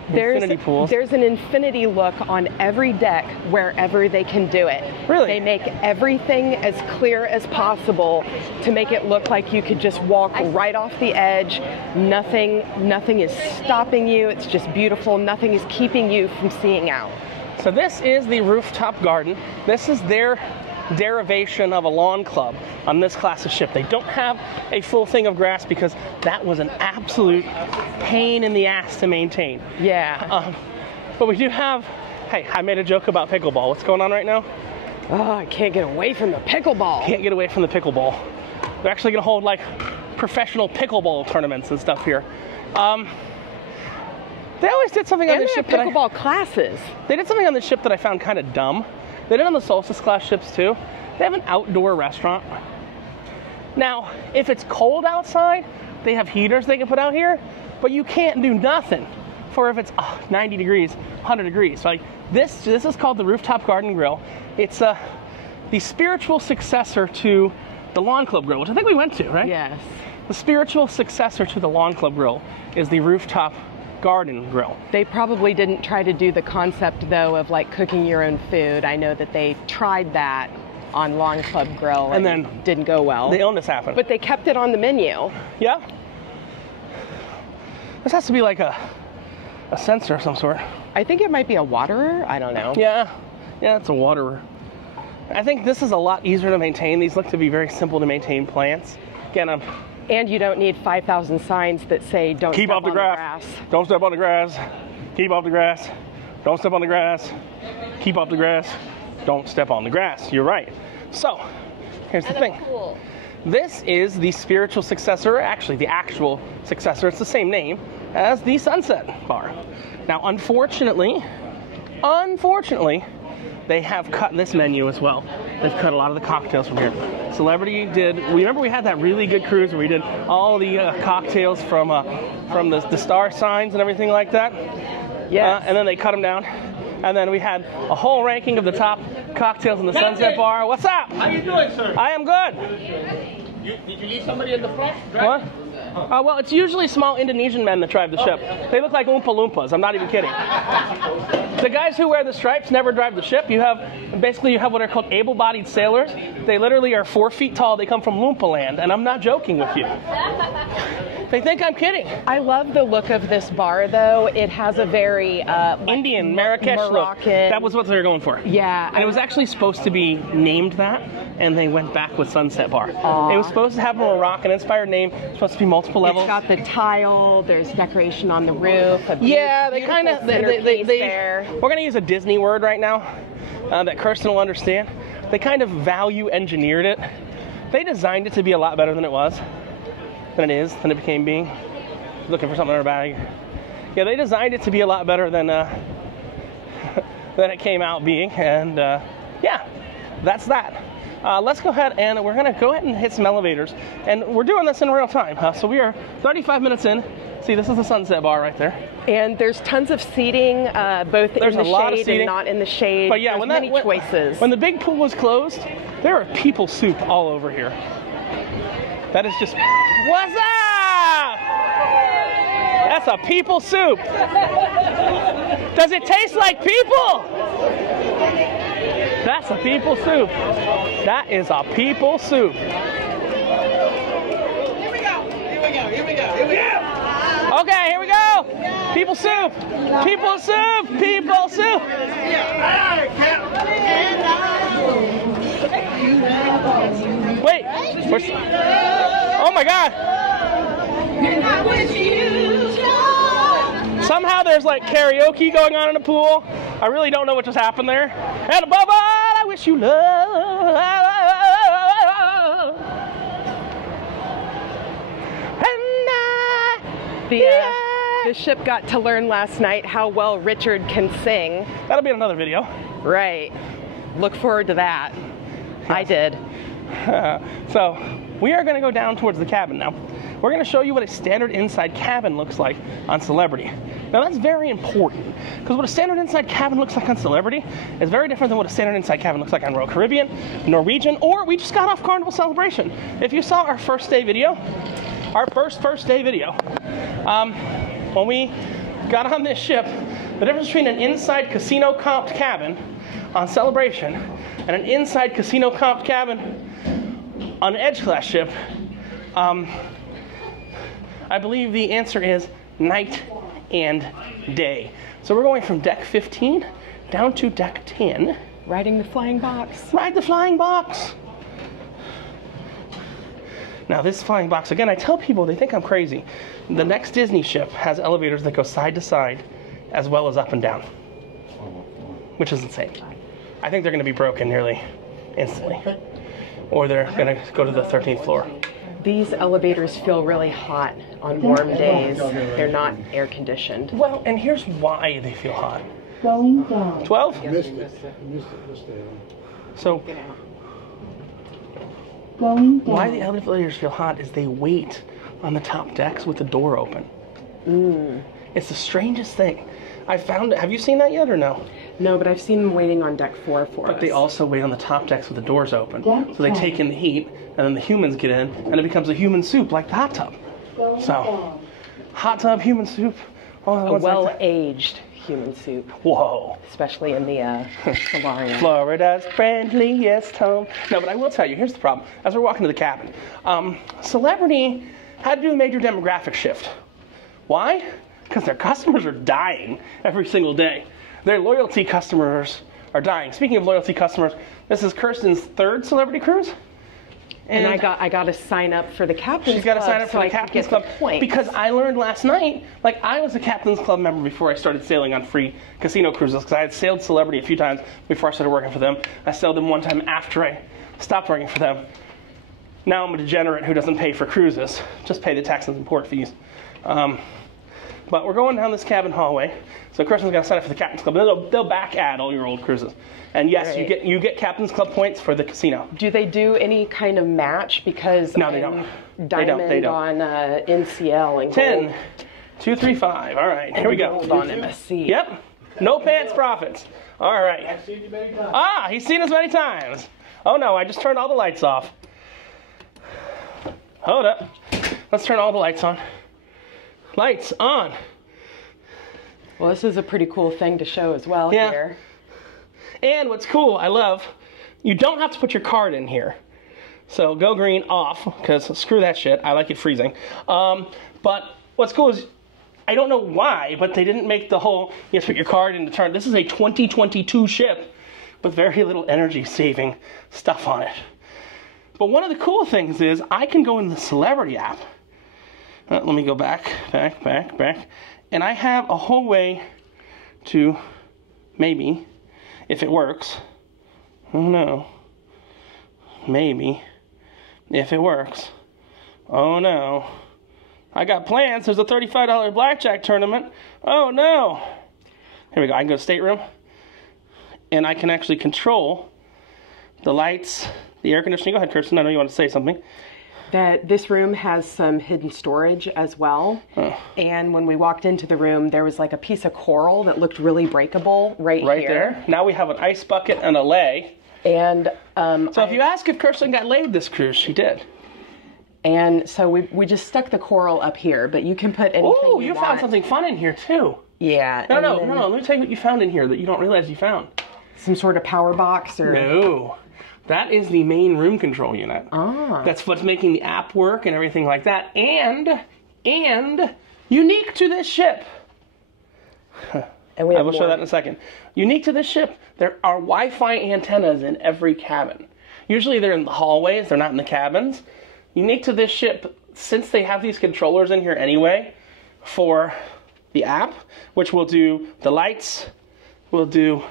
Infinity pools. There's an infinity look on every deck wherever they can do it. Really? They make everything as clear as possible to make it look like you could just walk right off the edge. Nothing is stopping you. It's just beautiful. Nothing is keeping you from seeing out. So this is the Rooftop Garden. This is their derivation of a lawn club on this class of ship. They don't have a full thing of grass because that was an absolute pain in the ass to maintain. Yeah. But we do have, hey, I made a joke about pickleball. What's going on right now? Oh, I can't get away from the pickleball. Can't get away from the pickleball. They're actually going to hold like professional pickleball tournaments and stuff here. They always did something on this ship that pickleball classes. They did something on this ship that I found kind of dumb. They did on the Solstice class ships too. They have an outdoor restaurant. Now, if it's cold outside, they have heaters they can put out here, but you can't do nothing for if it's 90 degrees, 100 degrees. So like this is called the Rooftop Garden Grill. It's the spiritual successor to the Lawn Club Grill, which I think we went to, right? Yes. The spiritual successor to the Lawn Club Grill is the Rooftop Garden Grill. They probably didn't try to do the concept though of like cooking your own food. I know that they tried that on Lawn Club Grill and then didn't go well. The illness happened. But they kept it on the menu. Yeah. This has to be like a sensor of some sort. I think it might be a waterer. I don't know. Yeah, it's a waterer. I think this is a lot easier to maintain. These look to be very simple to maintain plants. Again, and you don't need 5,000 signs that say don't keep step off the on grass. the grass. Don't step on the grass. Keep off the grass. Don't step on the grass. Keep off the grass. Don't step on the grass. You're right. So, here's the thing. Cool. This is the spiritual successor, actually the actual successor, it's the same name as the Sunset Bar. Now, unfortunately, they have cut this menu as well. They've cut a lot of the cocktails from here. Celebrity remember we had that really good cruise where we did all the cocktails from the star signs and everything like that? Yeah. And then they cut them down. And then we had a whole ranking of the top cocktails in the Sunset Bar. What's up? How you doing, sir? I am good. Did you leave somebody in the front? What? Well, it's usually small Indonesian men that drive the ship. They look like Oompa Loompas. I'm not even kidding. The guys who wear the stripes never drive the ship. You have what are called able-bodied sailors. They literally are 4 feet tall. They come from Loompa Land, and I'm not joking with you. They think I'm kidding. I love the look of this bar, though. It has a very Indian, Marrakesh look. Moroccan. That was what they were going for. Yeah. And it was actually supposed to be named that, and they went back with Sunset Bar. Aww. It was supposed to have a Moroccan-inspired name. It's supposed to be multiple levels. It's got the tile. There's decoration on the roof. Yeah, they kind of there. We're gonna use a Disney word right now that Kirsten will understand. They kind of value engineered it. They designed it to be a lot better than it was, than it became being. Looking for something in our bag. Yeah, they designed it to be a lot better than than it came out being, and yeah, that's that. Let's go ahead and we're gonna go ahead and hit some elevators, and we're doing this in real time. So we are 35 minutes in. See, this is the Sunset Bar right there. And there's tons of seating, both There's in the a lot of shade seating. and not in the shade. But yeah, there's many choices. When the big pool was closed, there are people soup all over here. That is just, what's up? That's a people soup. Does it taste like people? That's a people soup. That is a people soup. Here we go. Okay, here we go. People soup. People soup. People soup. Wait. Oh my God. Somehow there's like karaoke going on in the pool. I really don't know what just happened there. And above all, I wish you love. The ship got to learn last night how well Richard can sing. That'll be in another video. Right. Look forward to that. I did. So we are going to go down towards the cabin now. We're going to show you what a standard inside cabin looks like on Celebrity. Now that's very important, because what a standard inside cabin looks like on Celebrity is very different than what a standard inside cabin looks like on Royal Caribbean, Norwegian, or we just got off Carnival Celebration. If you saw our first day video, our first day video, when we got on this ship, the difference between an inside casino comped cabin on Celebration and an inside casino comped cabin on an Edge class ship, I believe the answer is night and day. So we're going from deck 15 down to deck 10. Riding the flying box. Ride the flying box. Now this flying box, again, I tell people, they think I'm crazy. The next Disney ship has elevators that go side to side as well as up and down, which is insane. I think they're going to be broken nearly instantly, or they're going to go to the 13th floor. These elevators feel really hot on warm days. They're not air conditioned. Well, and here's why they feel hot. Going down. 12? Missed it. So Going down. why the elevators feel hot is they wait on the top decks with the door open. It's the strangest thing. I found it. Have you seen that yet or no? No, but I've seen them waiting on deck 4 for us. But they also wait on the top decks with the doors open. So they take in the heat, and then the humans get in, and it becomes a human soup like the hot tub. Going So, down. hot tub, human soup. All at A once like that. well-aged human soup, Whoa. especially in the solarium. Florida's friendliest home. No, but I will tell you, here's the problem. As we're walking to the cabin, Celebrity had to do a major demographic shift. Why? Because their customers are dying every single day. Their loyalty customers are dying. Speaking of loyalty customers, this is Kirsten's 3rd Celebrity cruise. And I got to sign up for the Captain's She's got to Club sign up for so the I can Captain's get Club the points. because I learned last night, like I was a Captain's Club member before I started sailing on free casino cruises, because I had sailed Celebrity a few times before I started working for them. I sailed them one time after I stopped working for them. Now I'm a degenerate who doesn't pay for cruises, just pay the tax and import fees. But we're going down this cabin hallway, so Kirsten's got to sign up for the Captain's Club. And then they'll back add all your old cruises. And yes, Right. you get Captain's Club points for the casino. Do they do any kind of match? Because No, they I'm don't. Diamond They don't. on NCL and 10, gold, 2, 3, 5. All right, here we go. gold on MSC. Yep. No pants profits. All right. I've seen you many times. Ah, he's seen us many times. Oh no, I just turned all the lights off. Hold up. Let's turn all the lights on. Lights on. Well, this is a pretty cool thing to show as well Yeah. here. And what's cool, I love, you don't have to put your card in here. So go green off, because screw that shit. I like it freezing. But what's cool is, I don't know why, but they didn't make the whole, you have to put your card in to turn. This is a 2022 ship with very little energy saving stuff on it. But one of the cool things is I can go in the Celebrity app. Let me go back. And I have a whole way to, maybe, if it works, oh no, maybe, if it works, oh no, I got plans, there's a $35 blackjack tournament, oh no, here we go, I can go to stateroom, and I can actually control the lights, the air conditioning. Go ahead, Kirsten, I know you want to say something. That this room has some hidden storage as well. Oh. And when we walked into the room, there was like a piece of coral that looked really breakable right here. There. Now we have an ice bucket and a lay. And So if you ask if Kirsten got laid this cruise, she did. And so we just stuck the coral up here, but you can put anything Ooh, you found something fun in here too. Yeah. No. Let me tell you what you found in here that you don't realize you found. Some sort of power box or... No. That is the main room control unit. Ah. That's what's making the app work and everything like that. And unique to this ship. And we I have will show more. that in a second. Unique to this ship, there are Wi-Fi antennas in every cabin. Usually they're in the hallways, they're not in the cabins. Unique to this ship, since they have these controllers in here anyway, for the app, which will do the lights, will do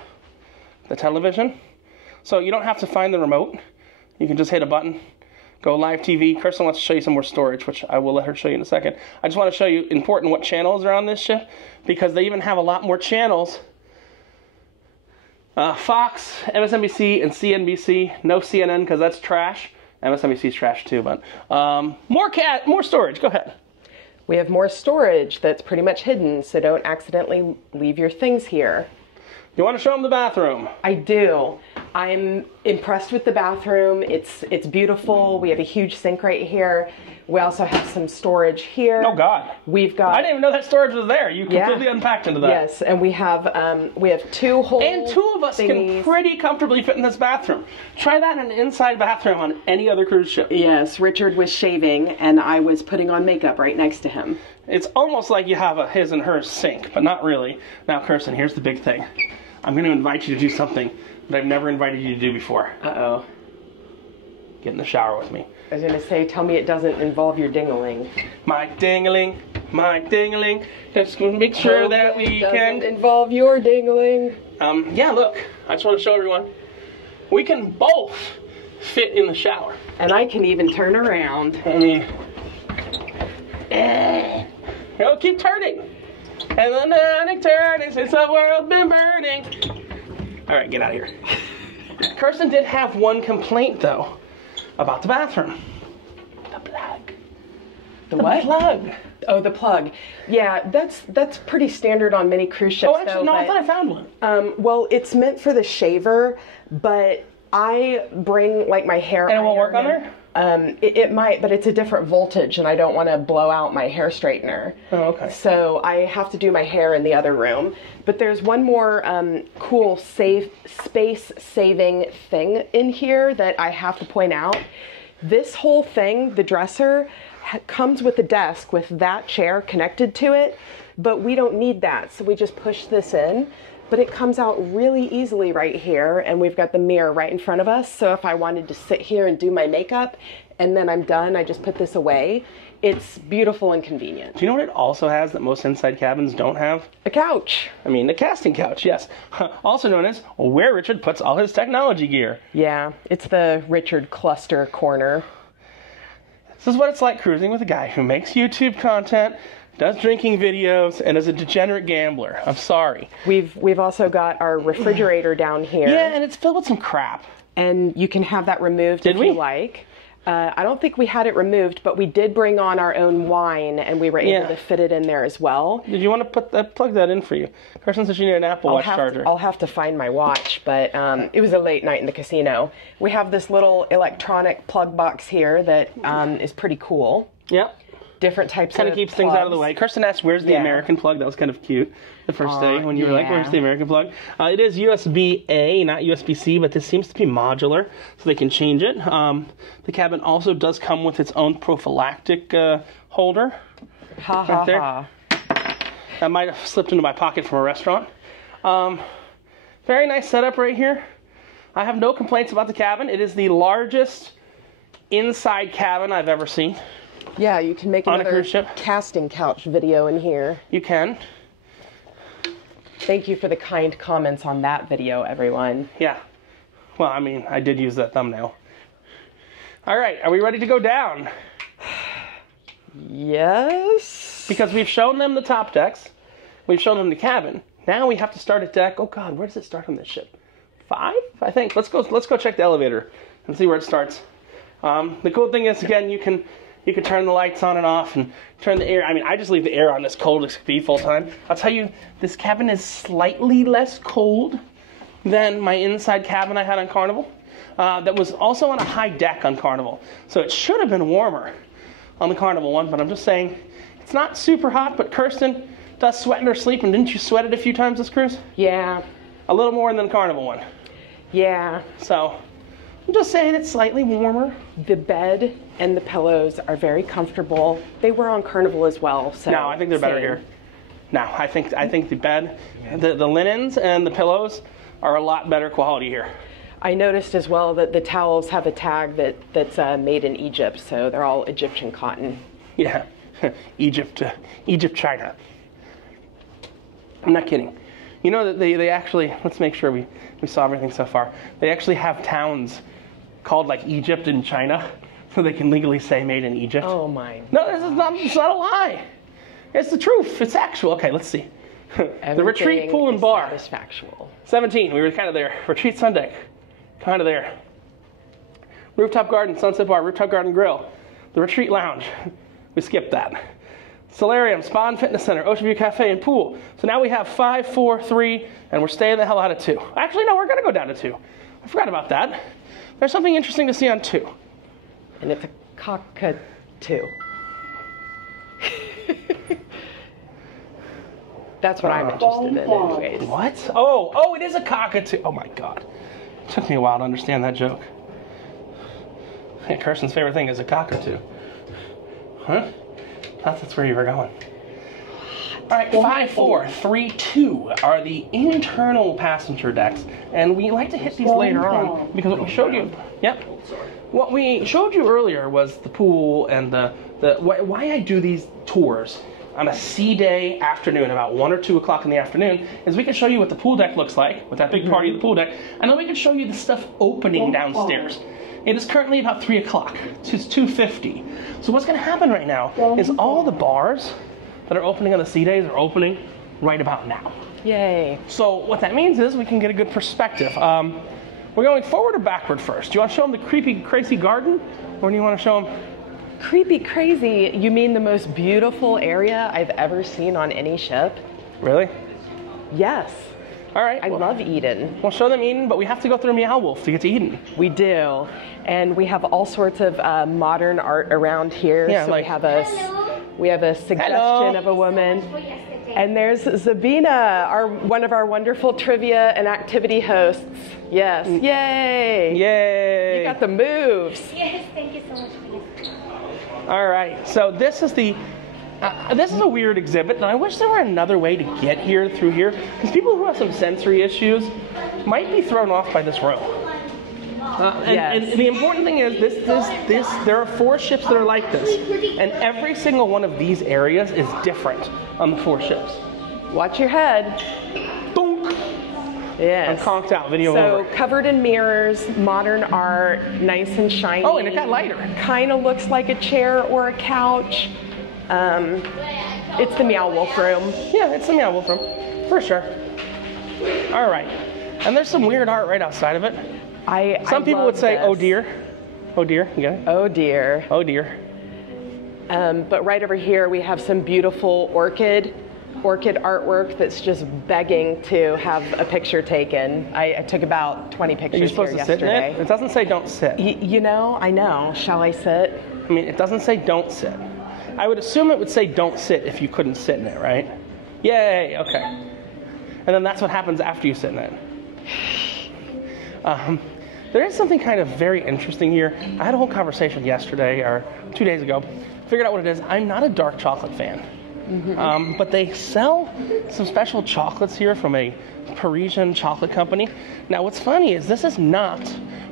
the television. So you don't have to find the remote. You can just hit a button, go live TV. Kirsten wants to show you some more storage, which I will let her show you in a second. I just want to show you important what channels are on this ship, because they even have a lot more channels. Fox, MSNBC, and CNBC. No CNN, because that's trash. MSNBC's trash too, but more storage. Go ahead. We have more storage that's pretty much hidden, so don't accidentally leave your things here. You want to show them the bathroom? I do. I'm impressed with the bathroom. It's beautiful. We have a huge sink right here. We also have some storage here. Oh God. We've got... I didn't even know that storage was there. You completely unpacked into that. Yes, and we have 2 whole And 2 of us can pretty comfortably fit in this bathroom. Try that in an inside bathroom on any other cruise ship. Yes, Richard was shaving and I was putting on makeup right next to him. It's almost like you have a his and her sink, but not really. Now, Kirsten, here's the big thing. I'm going to invite you to do something that I've never invited you to do before. Uh-oh. Get in the shower with me. I was going to say, tell me it doesn't involve your dingling. My dingling, just going to make sure that we doesn't can... involve your dingling. Yeah, look, I just want to show everyone. We can both fit in the shower. And I can even turn around. I mean... It'll keep turning. And the night turning since the world been burning. All right, get out of here. Kirsten did have one complaint, though, about the bathroom. The plug. The what? Plug. Oh, the plug. Yeah, that's pretty standard on many cruise ships. Oh, actually, though, no, I but, thought I found one. well, it's meant for the shaver, but I bring like my hair. And it won't iron work on there? It might, but it's a different voltage, and I don't want to blow out my hair straightener. Oh, okay. So I have to do my hair in the other room. But there's one more cool space-saving thing in here that I have to point out. This whole thing, the dresser, comes with a desk with that chair connected to it, but we don't need that, so we just push this in. But it comes out really easily right here, and we've got the mirror right in front of us, so if I wanted to sit here and do my makeup, and then I'm done, I just put this away. It's beautiful and convenient. Do you know what it also has that most inside cabins don't have? A couch. I mean, the casting couch, yes. Also known as where Richard puts all his technology gear. Yeah, it's the Richard Cluster corner. This is what it's like cruising with a guy who makes YouTube content, does drinking videos, and is a degenerate gambler. I'm sorry. We've also got our refrigerator down here. Yeah, and it's filled with some crap. And you can have that removed Did if we? you like. I don't think we had it removed, but we did bring on our own wine, and we were able to fit it in there as well. Did you want to plug that in for you? Kirsten says you need an Apple Watch charger. I'll have to find my watch, but it was a late night in the casino. We have this little electronic plug box here that is pretty cool. Yep. different types Kind of of keeps things out of the plugs. way. Kirsten asked, where's the Yeah. American plug? That was kind of cute the first day when you were like, yeah. where's the American plug? It is USB-A, not USB-C, but this seems to be modular, so they can change it. The cabin also does come with its own prophylactic holder. Ha ha there. ha. That might have slipped into my pocket from a restaurant. Very nice setup right here. I have no complaints about the cabin. It is the largest inside cabin I've ever seen. Yeah, you can make On a another cruise ship? casting couch video in here. You can. Thank you for the kind comments on that video, everyone. Yeah. Well, I mean, I did use that thumbnail. All right, are we ready to go down? Yes. Because we've shown them the top decks. We've shown them the cabin. Now we have to start at deck. Oh God, where does it start on this ship? 5, I think. Let's go check the elevator and see where it starts. The cool thing is, again, you can turn the lights on and off and turn the air. I mean, I just leave the air on as cold as can be full time. I'll tell you, this cabin is slightly less cold than my inside cabin I had on Carnival. That was also on a high deck on Carnival. So it should have been warmer on the Carnival one, but I'm just saying, it's not super hot, but Kirsten does sweat in her sleep, and didn't you sweat it a few times this cruise? Yeah. A little more than the Carnival one. Yeah. So, I'm just saying it's slightly warmer. The bed and the pillows are very comfortable. They were on Carnival as well. So No, I think they're better same. here. No, I think the bed, the linens and the pillows are a lot better quality here. I noticed as well that the towels have a tag that's made in Egypt, so they're all Egyptian cotton. Yeah, Egypt, China. I'm not kidding. You know that they actually, let's make sure we saw everything so far. They actually have towns called like Egypt and China, so they can legally say made in Egypt. Oh my. No, it's not a lie. It's the truth. It's actual. Okay, let's see. The Retreat Pool and Bar. Satisfactual. 17, we were kind of there. Retreat Sun Deck, kind of there. Rooftop Garden, Sunset Bar, Rooftop Garden Grill. The Retreat Lounge, we skipped that. Solarium, Spa and Fitness Center, Ocean View Cafe, and Pool. So now we have 5, 4, 3, and we're staying the hell out of 2. Actually, no, we're going to go down to 2. I forgot about that. There's something interesting to see on 2. And it's a cockatoo. That's what I'm interested in anyways. What? Oh, it is a cockatoo. Oh my God. It took me a while to understand that joke. Hey, Kirsten's favorite thing is a cockatoo. Huh? That's where you were going. All right, 5, 4, 3, 2 are the internal passenger decks, and we like to hit these later on because what we showed you. Yep. What we showed you earlier was the pool and the why I do these tours on a sea day afternoon, about 1 or 2 o'clock in the afternoon, is we can show you what the pool deck looks like with that big party of the pool deck, and then we can show you the stuff opening downstairs. It is currently about 3 o'clock. It's 2:50. So what's going to happen right now is all the bars that are opening on the sea days are opening right about now. Yay. So what that means is we can get a good perspective. We're going forward or backward first? Do you want to show them the creepy, crazy garden, or do you want to show them? Creepy crazy. You mean the most beautiful area I've ever seen on any ship? Really? Yes. All right. I love Eden. We'll show them Eden, but we have to go through Meow Wolf to get to Eden. We do. And we have all sorts of modern art around here. Yeah, so like- we have a suggestion Hello. of a woman. And there's Zabina, one of our wonderful trivia and activity hosts. Yes. Yay. Yay! You got the moves. Yes, thank you so much for this. All right. So this is a weird exhibit, and I wish there were another way to get here through here, because people who have some sensory issues might be thrown off by this row. Yes. And the important thing is this. There are 4 ships that are like this, and every single one of these areas is different on the 4 ships. Watch your head. Donk! Yes. I'm conked out. Video So over. covered in mirrors, modern art, nice and shiny. Oh, and it got lighter. Kind of looks like a chair or a couch. It's the Meow Wolf room. Yeah, it's the Meow Wolf room, for sure. All right. And there's some weird art right outside of it. Some people would say, "Oh dear, oh dear." You got it? Oh dear. Oh dear. But right over here we have some beautiful orchid artwork that's just begging to have a picture taken. I took about 20 Are pictures you supposed here to sit in yesterday. it? It doesn't say don't sit. You know, I know. Shall I sit? I mean, it doesn't say don't sit. I would assume it would say don't sit if you couldn't sit in it, right? Yay, okay. And then that's what happens after you sit in it. There is something kind of very interesting here. I had a whole conversation yesterday, or 2 days ago, figured out what it is. I'm not a dark chocolate fan. But they sell some special chocolates here from a Parisian chocolate company. Now, what's funny is this is not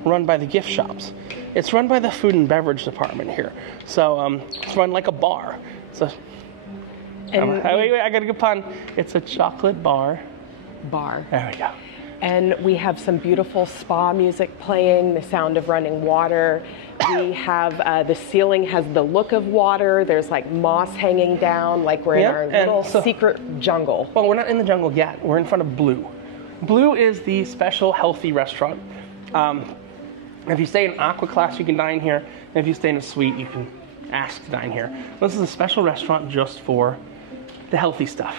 run by the gift shops. It's run by the food and beverage department here. So it's run like a bar. So, wait, I got a good pun. It's a chocolate bar. There we go. And we have some beautiful spa music playing, the sound of running water. We have, the ceiling has the look of water. There's like moss hanging down, like we're in our little secret jungle. Well, we're not in the jungle yet. We're in front of Blue. Blue is the special healthy restaurant. If you stay in Aqua class, you can dine here. And if you stay in a suite, you can ask to dine here. This is a special restaurant just for the healthy stuff.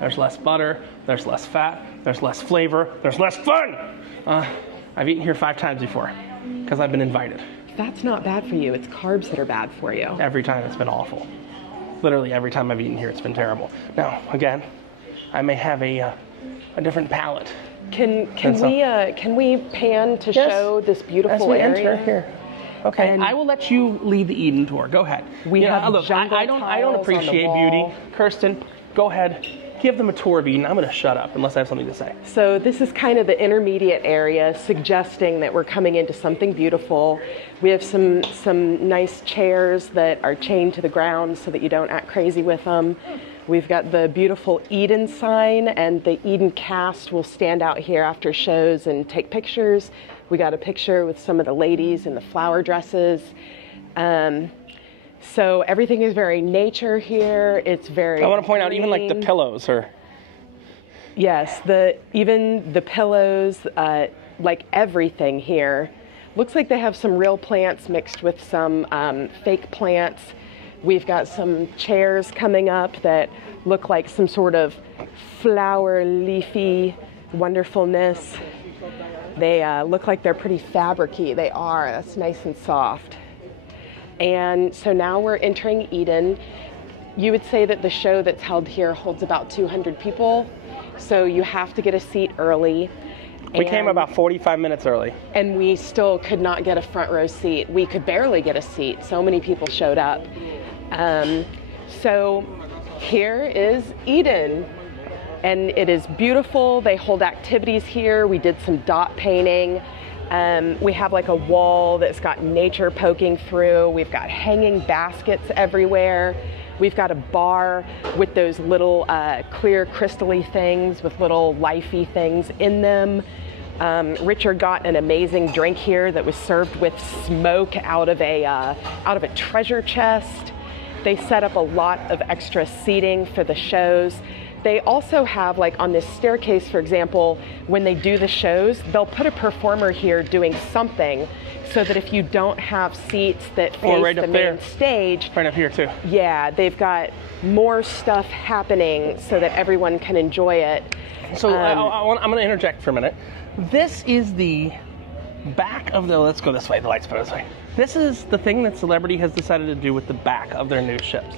There's less butter, there's less fat, there's less flavor, there's less fun. I've eaten here 5 times before because I've been invited. That's not bad for you. It's carbs that are bad for you. Every time it's been awful. Literally every time I've eaten here, it's been terrible. Now, again, I may have a different palate. Can we pan to show this beautiful area? Enter here. Okay, and I will let you lead the Eden tour. Go ahead. We have look, I don't appreciate beauty. Kirsten, go ahead. Give them a tour of Eden. I'm going to shut up unless I have something to say. So this is kind of the intermediate area, suggesting that we're coming into something beautiful. We have some nice chairs that are chained to the ground so that you don't act crazy with them. We've got the beautiful Eden sign, and the Eden cast will stand out here after shows and take pictures. We got a picture with some of the ladies in the flower dresses. So everything is very nature here. It's very I want to point out, even like the green. pillows are... Yes, even the pillows, like everything here. Looks like they have some real plants mixed with some fake plants. We've got some chairs coming up that look like some sort of flower leafy wonderfulness. They look like they're pretty fabric-y. They are. That's nice and soft. And so now we're entering Eden. You would say that the show that's held here holds about 200 people. So you have to get a seat early. We came about 45 minutes early. And we still could not get a front row seat. We could barely get a seat. So many people showed up. So here is Eden. And it is beautiful. They hold activities here. We did some dot painting. We have like a wall that's got nature poking through. We've got hanging baskets everywhere. We've got a bar with those little clear crystally things with little lifey things in them. Richard got an amazing drink here that was served with smoke out of a treasure chest. They set up a lot of extra seating for the shows. They also have, like on this staircase, for example, when they do the shows, they'll put a performer here doing something so that if you don't have seats that face the main stage. Right up here too. Yeah, they've got more stuff happening so that everyone can enjoy it. So I'm going to interject for a minute. This is the back of the, let's go this way, the lights put this way. This is the thing that Celebrity has decided to do with the back of their new ships.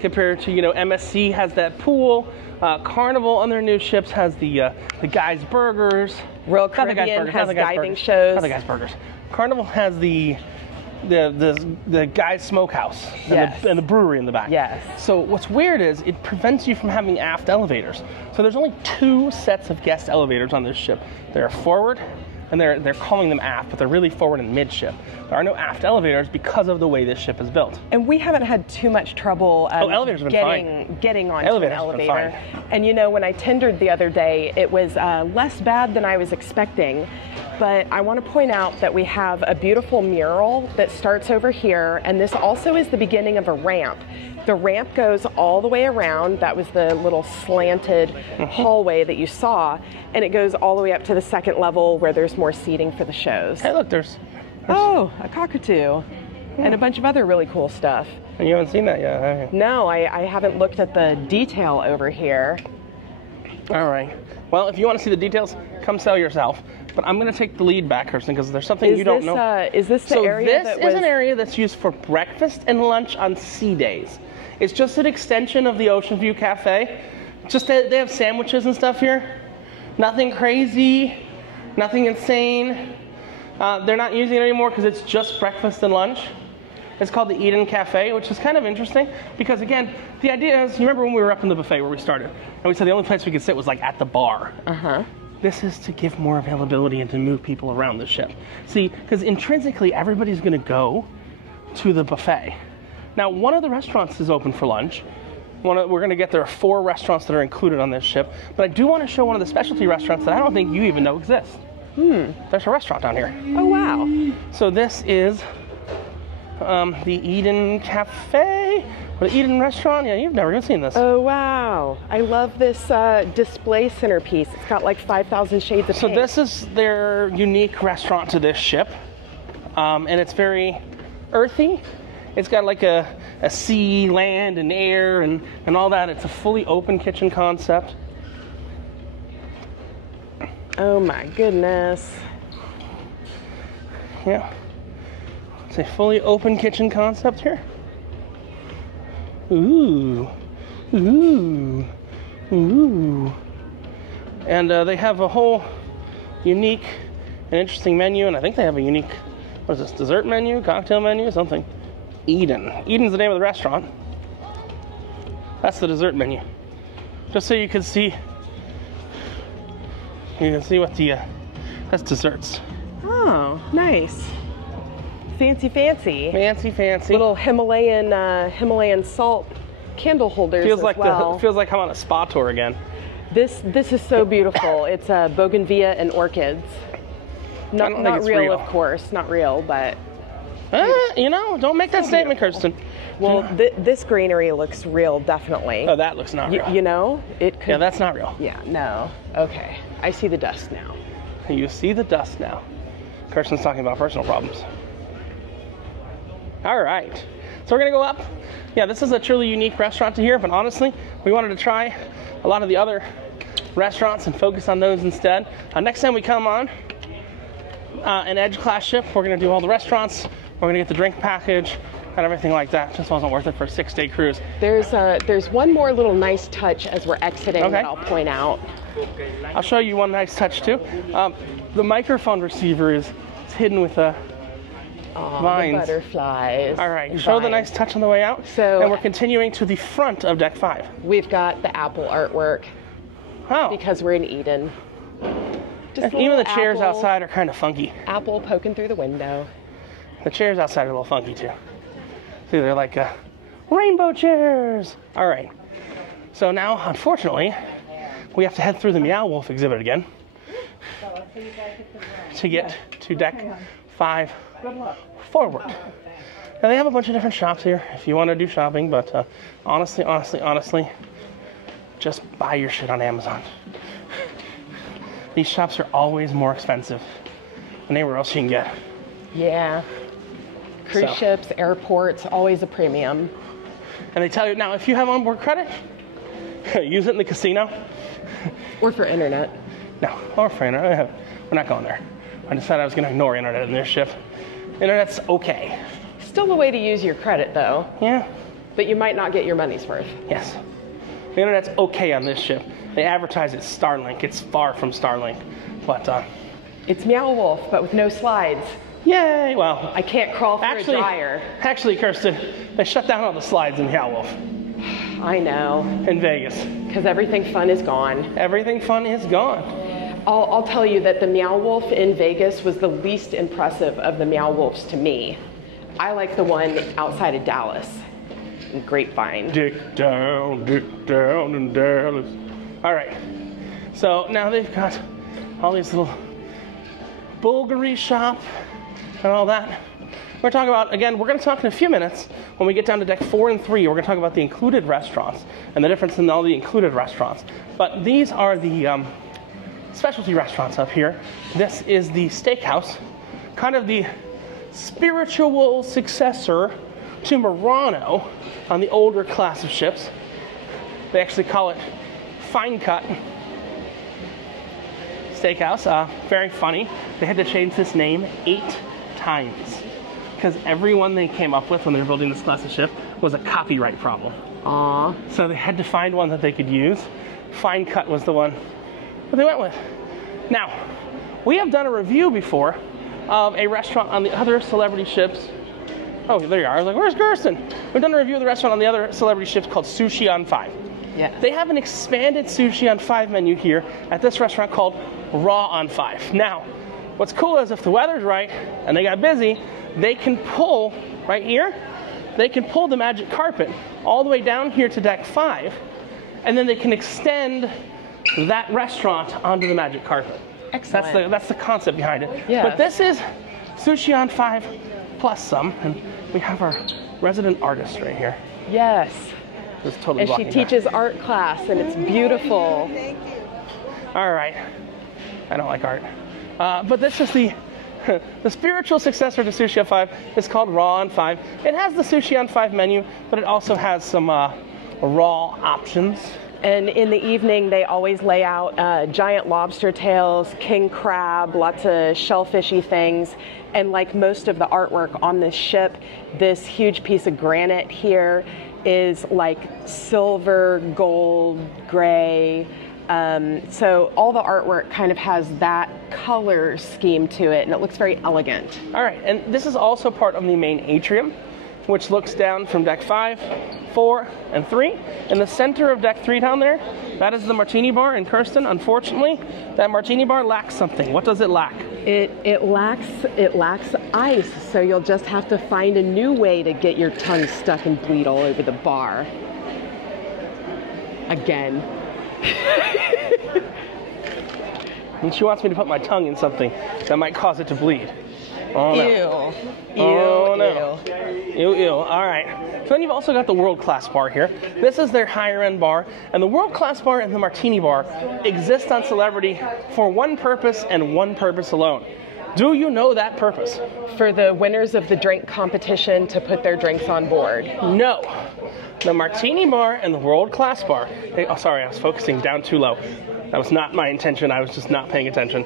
Compared to, MSC has that pool. Carnival on their new ships has the Guy's Burgers. Royal Caribbean has diving shows. Not the Guy's Burgers. Carnival has the Guy's Smokehouse and the brewery in the back. Yes. So what's weird is it prevents you from having aft elevators. So there's only 2 sets of guest elevators on this ship. They're forward, and they're calling them aft, but they're really forward and midship. There are no aft elevators because of the way this ship is built. And we haven't had too much trouble elevators have been getting onto an elevator. And when I tendered the other day, it was less bad than I was expecting. But I want to point out that we have a beautiful mural that starts over here, and this also is the beginning of a ramp. The ramp goes all the way around. That was the little slanted hallway that you saw, and it goes all the way up to the second level where there's more seating for the shows. Hey, look, there's oh, a cockatoo and a bunch of other really cool stuff. And you haven't seen that yet, have you? No, I haven't looked at the detail over here. All right. Well, if you want to see the details, come sell yourself. But I'm going to take the lead back, Kirsten, because there's something you don't know. Is this the area this is an area that's used for breakfast and lunch on sea days. It's just an extension of the Ocean View Cafe. Just they have sandwiches and stuff here. Nothing crazy, nothing insane. They're not using it anymore because it's just breakfast and lunch. It's called the Eden Cafe, which is kind of interesting because, again, the idea is, you remember when we were up in the buffet where we started, and we said the only place we could sit was like at the bar. This is to give more availability and to move people around the ship. See, because intrinsically, everybody's going to go to the buffet. Now, one of the restaurants is open for lunch. We're going to get there are 4 restaurants that are included on this ship, but I do want to show one of the specialty restaurants that I don't think you even know exists. There's a restaurant down here. Oh, wow. So this is the Eden Cafe, or the Eden Restaurant. Yeah, you've never even seen this. Oh, wow. I love this display centerpiece. It's got like 5,000 shades of So pink. this is their unique restaurant to this ship, and it's very earthy. It's got like a sea, land, and air, and all that. It's a fully open kitchen concept. Oh my goodness. Yeah. It's a fully open kitchen concept here. Ooh. Ooh. Ooh. And they have a whole unique and interesting menu, and I think they have a unique, what is this, dessert menu, cocktail menu, something. Eden. Eden's the name of the restaurant. That's the dessert menu. Just so you can see what the, that's desserts. Oh, nice. Fancy, fancy. Fancy, fancy. Little Himalayan salt candle holders Feels as like well. feels like I'm on a spa tour again. This is so beautiful. It's bougainvillea and orchids. I don't think Not it's real, real. of course, not real, but Don't make that statement, Kirsten. well, this greenery looks real, definitely. Oh, that looks not real. You know, it could. Yeah, that's not real. Yeah, no. Okay, I see the dust now. You see the dust now. Kirsten's talking about personal problems. All right, so we're gonna go up. Yeah, this is a truly unique restaurant to here, but honestly, we wanted to try a lot of the other restaurants and focus on those instead. Next time we come on an Edge class ship, we're gonna do all the restaurants. We're gonna get the drink package and everything like that. Just wasn't worth it for a 6-day cruise. There's one more little nice touch as we're exiting Okay. that I'll point out. I'll show you one nice touch too. The microphone receiver is hidden with a vines. The butterflies. All right, and show the vines. nice touch on the way out. So- and we're continuing to the front of deck 5. We've got the apple artwork Oh, because we're in Eden. Just a even the little chairs apple, outside are kind of funky. Apple poking through the window. The chairs outside are a little funky too. See, they're like rainbow chairs. All right. So now, unfortunately, we have to head through the Meow Wolf exhibit again to get to deck 5 forward. Now they have a bunch of different shops here if you want to do shopping, but honestly, just buy your shit on Amazon. These shops are always more expensive than anywhere else you can get. Yeah. Cruise So- ships, airports, always a premium. And they tell you, now if you have onboard credit, use it in the casino. Or for internet. No, or for internet. We're not going there. I decided I was going to ignore internet in this ship. Internet's okay. Still a way to use your credit though, Yeah, but you might not get your money's worth. yes. The internet's okay on this ship. They advertise it's Starlink. It's far from Starlink. But, It's Meow Wolf, but with no slides. yay, well. I can't crawl through a dryer. Actually, Kirsten, they shut down all the slides in Meow Wolf I know, in Vegas. because everything fun is gone. Everything fun is gone. I'll tell you that the Meow Wolf in Vegas was the least impressive of the Meow Wolves to me. I like the one outside of Dallas, in Grapevine. Dick down in Dallas. All right. So now they've got all these little Bulgari shop and all that. We're talking about, again, we're going to talk in a few minutes when we get down to deck 4 and 3. We're going to talk about the included restaurants and the difference in all the included restaurants. But these are the specialty restaurants up here. This is the steakhouse, kind of the spiritual successor to Murano on the older class of ships. They actually call it Fine Cut Steakhouse. Very funny. They had to change this name 8 times because everyone they came up with when they were building this class of ship was a copyright problem. Aw. So they had to find one that they could use. Fine Cut was the one that they went with. Now, we have done a review before of a restaurant on the other celebrity ships. Oh, there you are. I was like, where's Kirsten? We've done a review of the restaurant on the other celebrity ships called Sushi on 5. Yeah. They have an expanded Sushi on 5 menu here at this restaurant called Raw on 5. Now, what's cool is if the weather's right and they got busy, they can pull, right here, they can pull the magic carpet all the way down here to deck 5, and then they can extend that restaurant onto the magic carpet. Excellent. That's the concept behind it. Yes. But this is Sushi on 5 plus some, and we have our resident artist right here. Yes. Who's totally And she blocking teaches art class, and it's beautiful. that. All right. I don't like art. But this is the spiritual successor to Sushi on 5. It's called Raw on 5. It has the Sushi on 5 menu, but it also has some raw options. And in the evening, they always lay out giant lobster tails, king crab, lots of shellfishy things. And like most of the artwork on this ship, this huge piece of granite here is like silver, gold, gray. So all the artwork kind of has that color scheme to it, and it looks very elegant. All right, and this is also part of the main atrium, which looks down from deck 5, 4, and 3. In the center of deck 3 down there, that is the martini bar. And Kirsten, unfortunately, that martini bar lacks something. What does it lack? It lacks ice, so you'll just have to find a new way to get your tongue stuck and bleed all over the bar. Again. And she wants me to put my tongue in something that might cause it to bleed. Oh, no. Ew. Oh, no. Ew, ew. All right. So then you've also got the World Class Bar here. This is their higher end bar. And the World Class Bar and the Martini Bar exist on Celebrity for one purpose and one purpose alone. Do you know that purpose? For the winners of the drink competition to put their drinks on board. No. The Martini Bar and the World Class Bar. Oh, sorry, I was focusing down too low. That was not my intention. I was just not paying attention.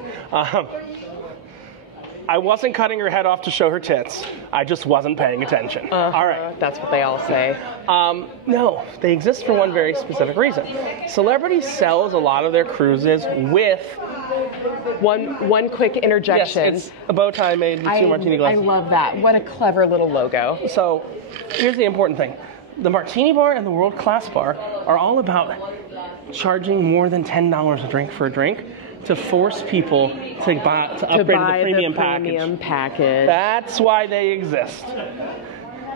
I wasn't cutting her head off to show her tits. I just wasn't paying attention. All right. That's what they all say. No, they exist for one very specific reason. Celebrity sells a lot of their cruises with... One quick interjection. Yes, it's a bow tie made with two martini I glasses. love that. What a clever little logo. So, here's the important thing. The Martini Bar and the World Class Bar are all about charging more than $10 a drink for a drink to force people to upgrade to the premium package. That's why they exist.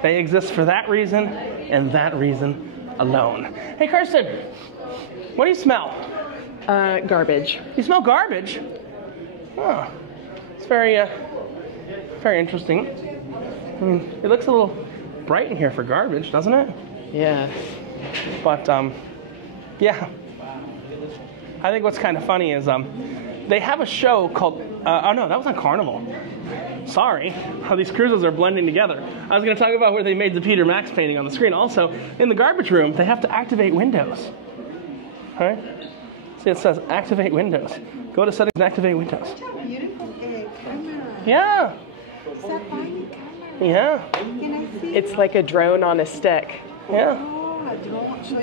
They exist for that reason and that reason alone. Hey, Kirsten, what do you smell? Garbage. You smell garbage? Oh, it's very interesting. I mean, it looks a little bright in here for garbage, doesn't it? Yes. But, yeah. I think what's kind of funny is they have a show called, oh no, that was on Carnival. Sorry, how these cruises are blending together. I was going to talk about where they made the Peter Max painting on the screen. Also, in the garbage room, they have to activate Windows. All right? See, it says activate Windows. Go to settings and activate Windows. Beautiful camera. Yeah. It's a fine camera. Yeah. Can I see? It's like a drone on a stick. Yeah. Oh, a drone. So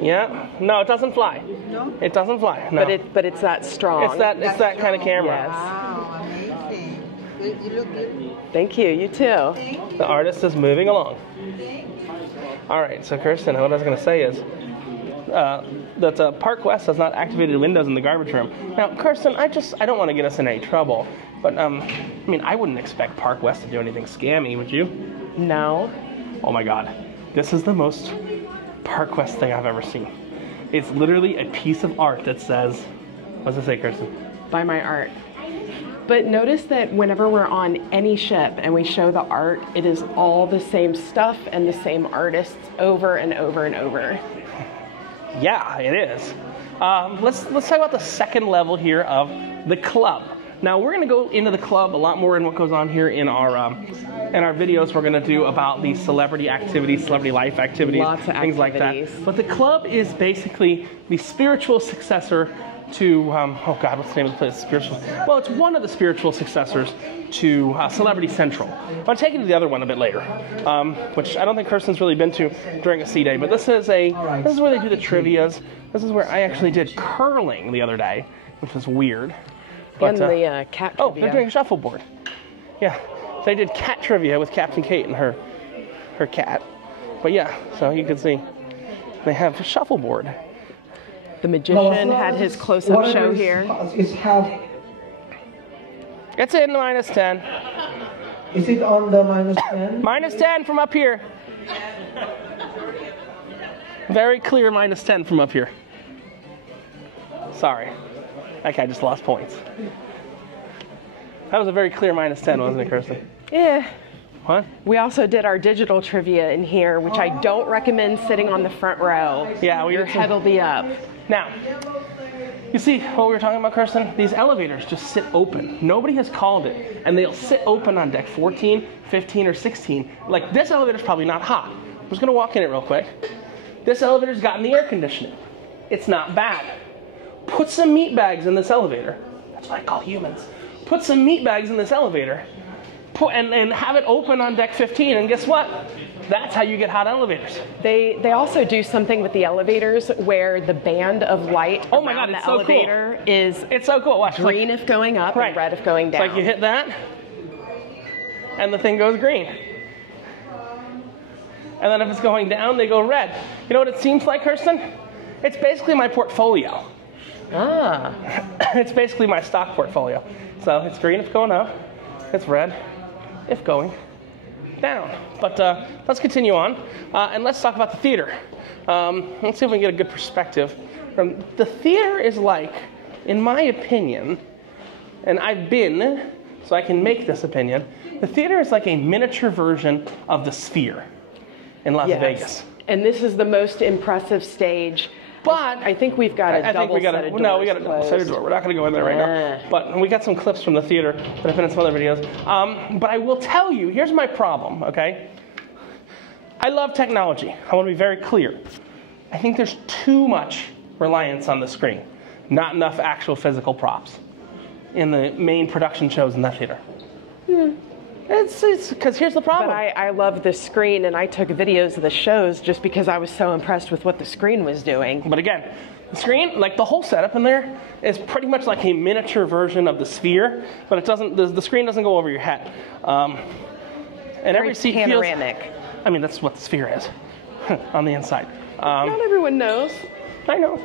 Yeah. No, it doesn't fly. no? It doesn't fly. No. But it's that strong. It's that kind of camera. Yes. Wow, amazing. You look good. Thank you. You too. Thank you. The artist is moving along. Thank you. All right, so Kirsten, what I was going to say is that Park West has not activated Windows in the garbage room. Now, Kirsten, I don't want to get us in any trouble, but I mean, I wouldn't expect Park West to do anything scammy, would you? No. Oh my God, this is the most Park West thing I've ever seen. It's literally a piece of art that says, what's it say, Kirsten? Buy my art. But notice that whenever we're on any ship and we show the art, it is all the same stuff and the same artists over and over and over. Yeah, it is. Let's talk about the second level here of the club. Now we're going to go into the club a lot more in what goes on here in our videos. We're going to do about the celebrity activities, celebrity life activities, Lots of things like activities. that. But the club is basically the spiritual successor to, oh God, what's the name of the place? Spiritual. Well, it's one of the spiritual successors to Celebrity Central. I'll take you to the other one a bit later, which I don't think Kirsten's really been to during a C-Day, but this is where they do the trivias. This is where I actually did curling the other day, which was weird. And the cat trivia. Oh, they're doing shuffleboard. Yeah, they did cat trivia with Captain Kate and her cat. But yeah, so you can see they have shuffleboard. The magician had his close-up show here. It's in -10. Is it on the -10? -10 from up here. Very clear -10 from up here. Sorry. That guy just lost points. That was a very clear -10, wasn't it, Kirsten? Yeah. What? We also did our digital trivia in here, which I don't recommend sitting on the front row. Yeah, your head will be up. Now, you see what we were talking about, Kirsten? These elevators just sit open. Nobody has called it, and they'll sit open on deck 14, 15, or 16. Like, this elevator's probably not hot. I'm just gonna walk in it real quick. This elevator's gotten the air conditioning. It's not bad. Put some meat bags in this elevator. That's what I call humans. Put some meat bags in this elevator, and have it open on deck 15, and guess what? That's how you get hot elevators. They also do something with the elevators where the band of light Oh my around God, it's the so elevator is It's so cool. Watch. green if going up Right. and red if going down. It's like you hit that, and the thing goes green. And then if it's going down, they go red. You know what it seems like, Kirsten? It's basically my portfolio. Ah. It's basically my stock portfolio. So it's green if going up, it's red if going down. But let's continue on, and let's talk about the theater. Let's see if we can get a good perspective. The theater is like, in my opinion, and I've been, so I can make this opinion, the theater is like a miniature version of the Sphere in Las Vegas. And this is the most impressive stage. But I think we've got a double set of doors. No, we got a double set of door. We're not going to go in there right now. But we got some clips from the theater that have been in some other videos. But I will tell you, here's my problem, okay? I love technology. I want to be very clear. I think there's too much reliance on the screen. Not enough actual physical props in the main production shows in that theater. It's because here's the problem. But I love the screen, and I took videos of the shows just because I was so impressed with what the screen was doing. But again, the screen, like the whole setup in there, is pretty much like a miniature version of the Sphere, but it doesn't. The screen doesn't go over your head. And every seat panoramic. I mean, that's what the Sphere is on the inside. Not everyone knows. I know.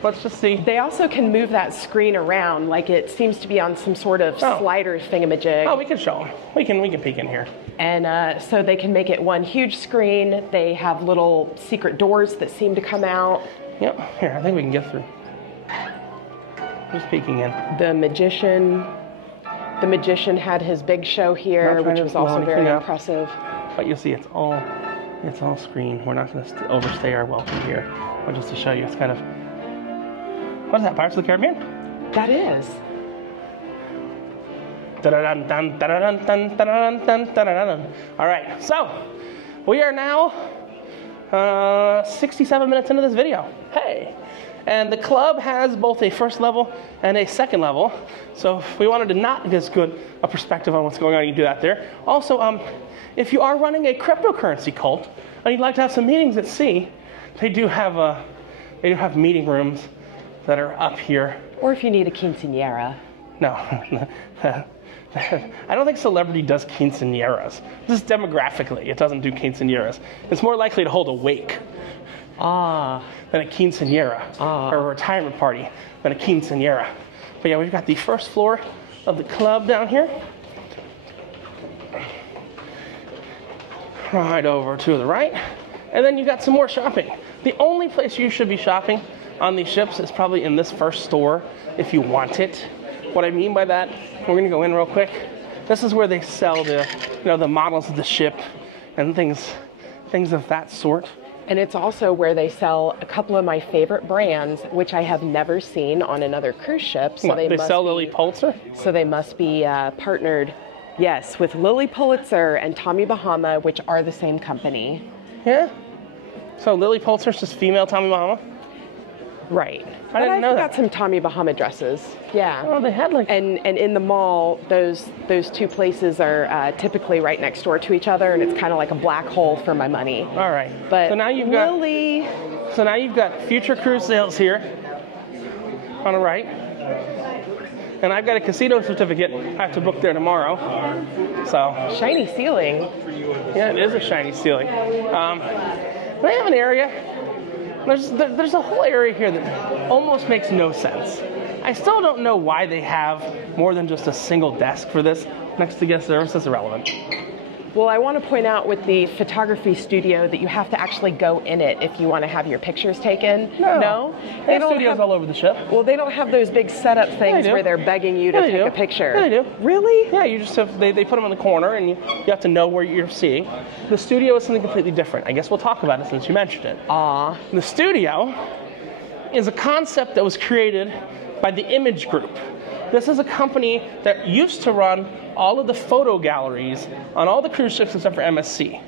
Let's just see. They also can move that screen around, like it seems to be on some sort of slider thingamajig. Oh, we can show them. We can peek in here. And so they can make it one huge screen. They have little secret doors that seem to come out. Yep. Here, I think we can get through. Just peeking in. The magician had his big show here, which was also very impressive. But you'll see, it's all screen. We're not going to overstay our welcome here. But just to show you, it's kind of. What is that, Pirates of the Caribbean? That is. All right, so we are now 67 minutes into this video. Hey, and the club has both a first level and a second level. So if we wanted to not get as good a perspective on what's going on, you can do that there. Also, if you are running a cryptocurrency cult and you'd like to have some meetings at sea, they do have meeting rooms that are up here. Or if you need a quinceañera. No. I don't think Celebrity does quinceañeras. This is demographically, it doesn't do quinceañeras. It's more likely to hold a wake than a quinceañera, or a retirement party than a quinceañera. But yeah, we've got the first floor of the club down here. Right over to the right. And then you got some more shopping. The only place you should be shopping on these ships is probably in this first store if you want it. What I mean by that, we're gonna go in real quick. This is where they sell the models of the ship and things of that sort. And it's also where they sell a couple of my favorite brands, which I have never seen on another cruise ship. So they sell Lilly Pulitzer? So they must be partnered, yes, with Lilly Pulitzer and Tommy Bahama, which are the same company. Yeah. So Lilly Pulitzer's just female Tommy Bahama? Right. I didn't know got that. some Tommy Bahama dresses. Yeah. Oh, they had like. And in the mall, those two places are typically right next door to each other, and it's kind of like a black hole for my money. All right. But so now you've got. Lily, So now you've got future cruise sales here on the right. And I've got a casino certificate I have to book there tomorrow. So, shiny ceiling. yeah, it is a shiny ceiling. They have an area. There's a whole area here that almost makes no sense. I still don't know why they have more than just a single desk for this next to guest service. That's irrelevant. Well, I want to point out with the photography studio that you have to actually go in it if you want to have your pictures taken. No? They have studios all over the ship. Well, they don't have those big setup things do. where they're begging you to Yeah, they take do. a picture. Yeah, they do. Really? Yeah, you just have, they put them in the corner and you have to know where you're seeing. The studio is something completely different. I guess we'll talk about it since you mentioned it. Aw. The studio is a concept that was created by the Image Group. This is a company that used to run all of the photo galleries on all the cruise ships except for MSC.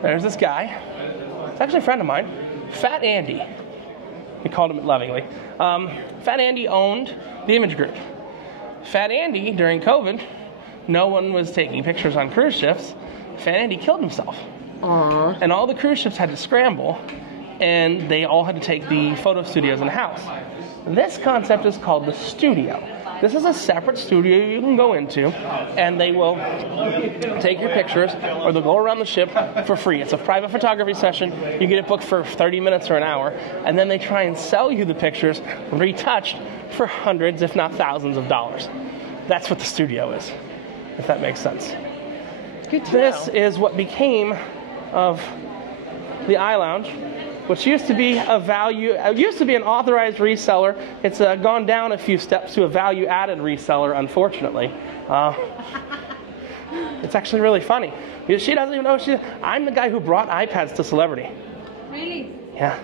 There's this guy. It's actually a friend of mine, Fat Andy. We called him lovingly. Fat Andy owned the Image Group. Fat Andy, during COVID, no one was taking pictures on cruise ships. Fat Andy killed himself. Aw. And all the cruise ships had to scramble, and they all had to take the photo studios in the house. This concept is called the studio. This is a separate studio you can go into, and they will take your pictures, or they'll go around the ship for free. It's a private photography session. You get it booked for 30 minutes or an hour, and then they try and sell you the pictures retouched for hundreds, if not thousands of dollars. That's what the studio is, if that makes sense. Good to This know. is what became of the iLounge, which used to be used to be an authorized reseller. It's gone down a few steps to a value-added reseller, unfortunately. It's actually really funny. She doesn't even know I'm the guy who brought iPads to Celebrity. Really? Yeah.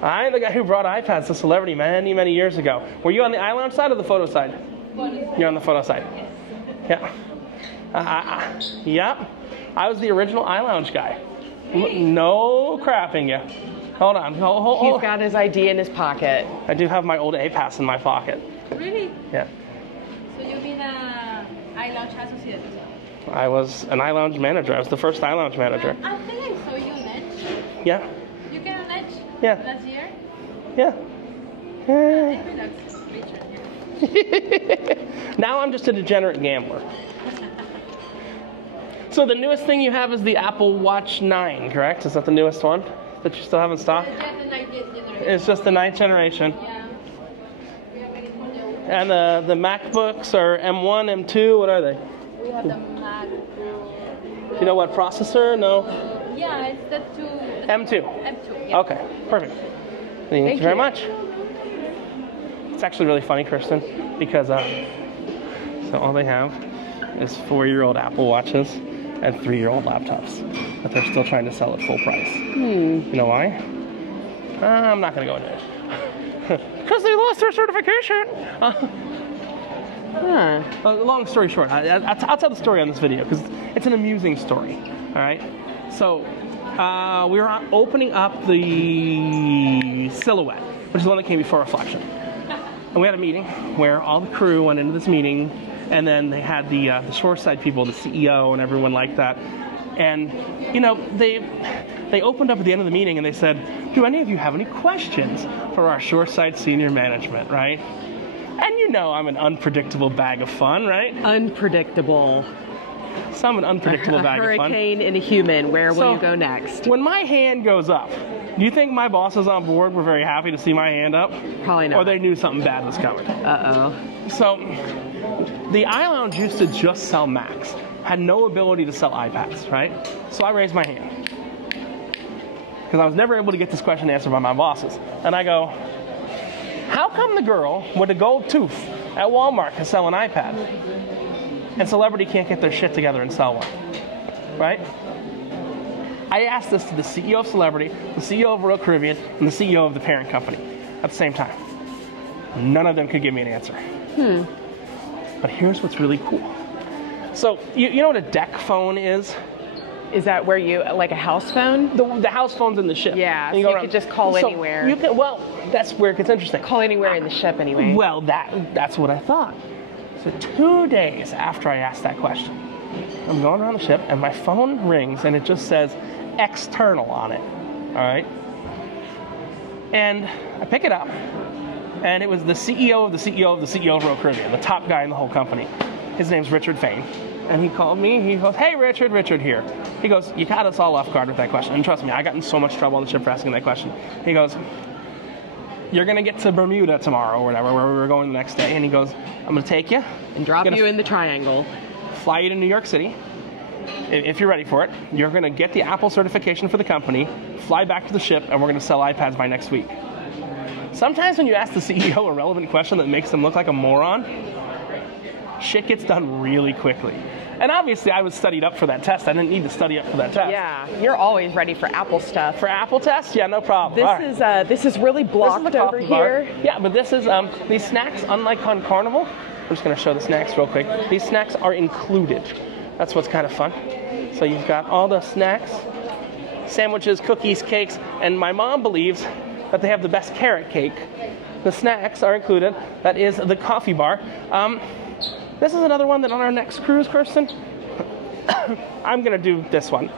I'm the guy who brought iPads to Celebrity many, many years ago. Were you on the iLounge side or the photo side? You're on the photo side. Yeah. Yep. I was the original iLounge guy. No crapping you. Hold on. Hold. He's got his ID in his pocket. I do have my old A-Pass in my pocket. Really? Yeah. So you've been a iLounge associate as well? I was an iLounge manager. I was the first iLounge manager. I think I saw you on Edge. Yeah. You came on Edge Yeah. last year? Yeah. I think that's Richard, yeah. Now I'm just a degenerate gambler. So the newest thing you have is the Apple Watch 9, correct? Is that the newest one that you still have in stock? Yeah, the 90th generation. It's just the 9th generation. Yeah. We are waiting for the old. And the MacBooks are M1, M2, what are they? We have the Mac Do you know what processor? No? Yeah, it's the two. M2. M2, yeah. Okay, perfect. Thank you very much. It's actually really funny, Kristen, because so all they have is 4-year-old Apple Watches and 3-year-old laptops, but they're still trying to sell at full price. You know why? I'm not going to go into it. Because they lost their certification. Long story short, I'll tell the story on this video because it's an amusing story. All right. So we were opening up the Silhouette, which is the one that came before Reflection, and we had a meeting where all the crew went into this meeting, and then they had the shoreside people, the CEO, and everyone like that. And you know, they opened up at the end of the meeting and they said, "Do any of you have any questions for our shoreside senior management?" Right? And you know I'm an unpredictable bag of fun, right? Unpredictable. So I'm an unpredictable bag of fun. Hurricane and a human. Where will So, you go next? When my hand goes up, do you think my bosses on board were very happy to see my hand up? Probably not. Or they knew something bad was coming? Uh-oh. So the iLounge used to just sell Macs, had no ability to sell iPads, right? So I raised my hand. Because I was never able to get this question answered by my bosses. And I go, how come the girl with a gold tooth at Walmart can sell an iPad and Celebrity can't get their shit together and sell one? Right? I asked this to the CEO of Celebrity, the CEO of Royal Caribbean, and the CEO of the parent company at the same time. None of them could give me an answer. But here's what's really cool. So, you know what a deck phone is? Is that where you, like a house phone? The house phone's in the ship. Yeah, And so you go could around. just call So anywhere. You can, well, that's where it gets interesting. Call anywhere in the ship anyway. Well, that's what I thought. So 2 days after I asked that question, I'm going around the ship and my phone rings and it just says external on it. All right. And I pick it up and it was the CEO of the CEO of the CEO of Royal Caribbean, the top guy in the whole company. His name's Richard Fain. And he called me, he goes, "Hey Richard here." He goes, "You caught us all off guard with that question." And trust me, I got in so much trouble on the ship for asking that question. He goes, "You're gonna get to Bermuda tomorrow or whatever, where we were going the next day." And he goes, "I'm gonna take you And drop gonna you in the triangle. fly you to New York City. If you're ready for it, you're gonna get the Apple certification for the company, fly back to the ship, and we're gonna sell iPads by next week." Sometimes when you ask the CEO a relevant question that makes them look like a moron, shit gets done really quickly. And obviously I was studied up for that test. I didn't need to study up for that test. Yeah, you're always ready for Apple stuff. For Apple tests? Yeah, no problem. This All right. this is really This is blocked the over coffee bar. here. Yeah, but this is, these snacks, unlike on Carnival, I'm just gonna show the snacks real quick. These snacks are included. That's what's kind of fun. So you've got all the snacks, sandwiches, cookies, cakes, and my mom believes that they have the best carrot cake. The snacks are included. That is the coffee bar. This is another one that on our next cruise, Kirsten, I'm gonna do this one.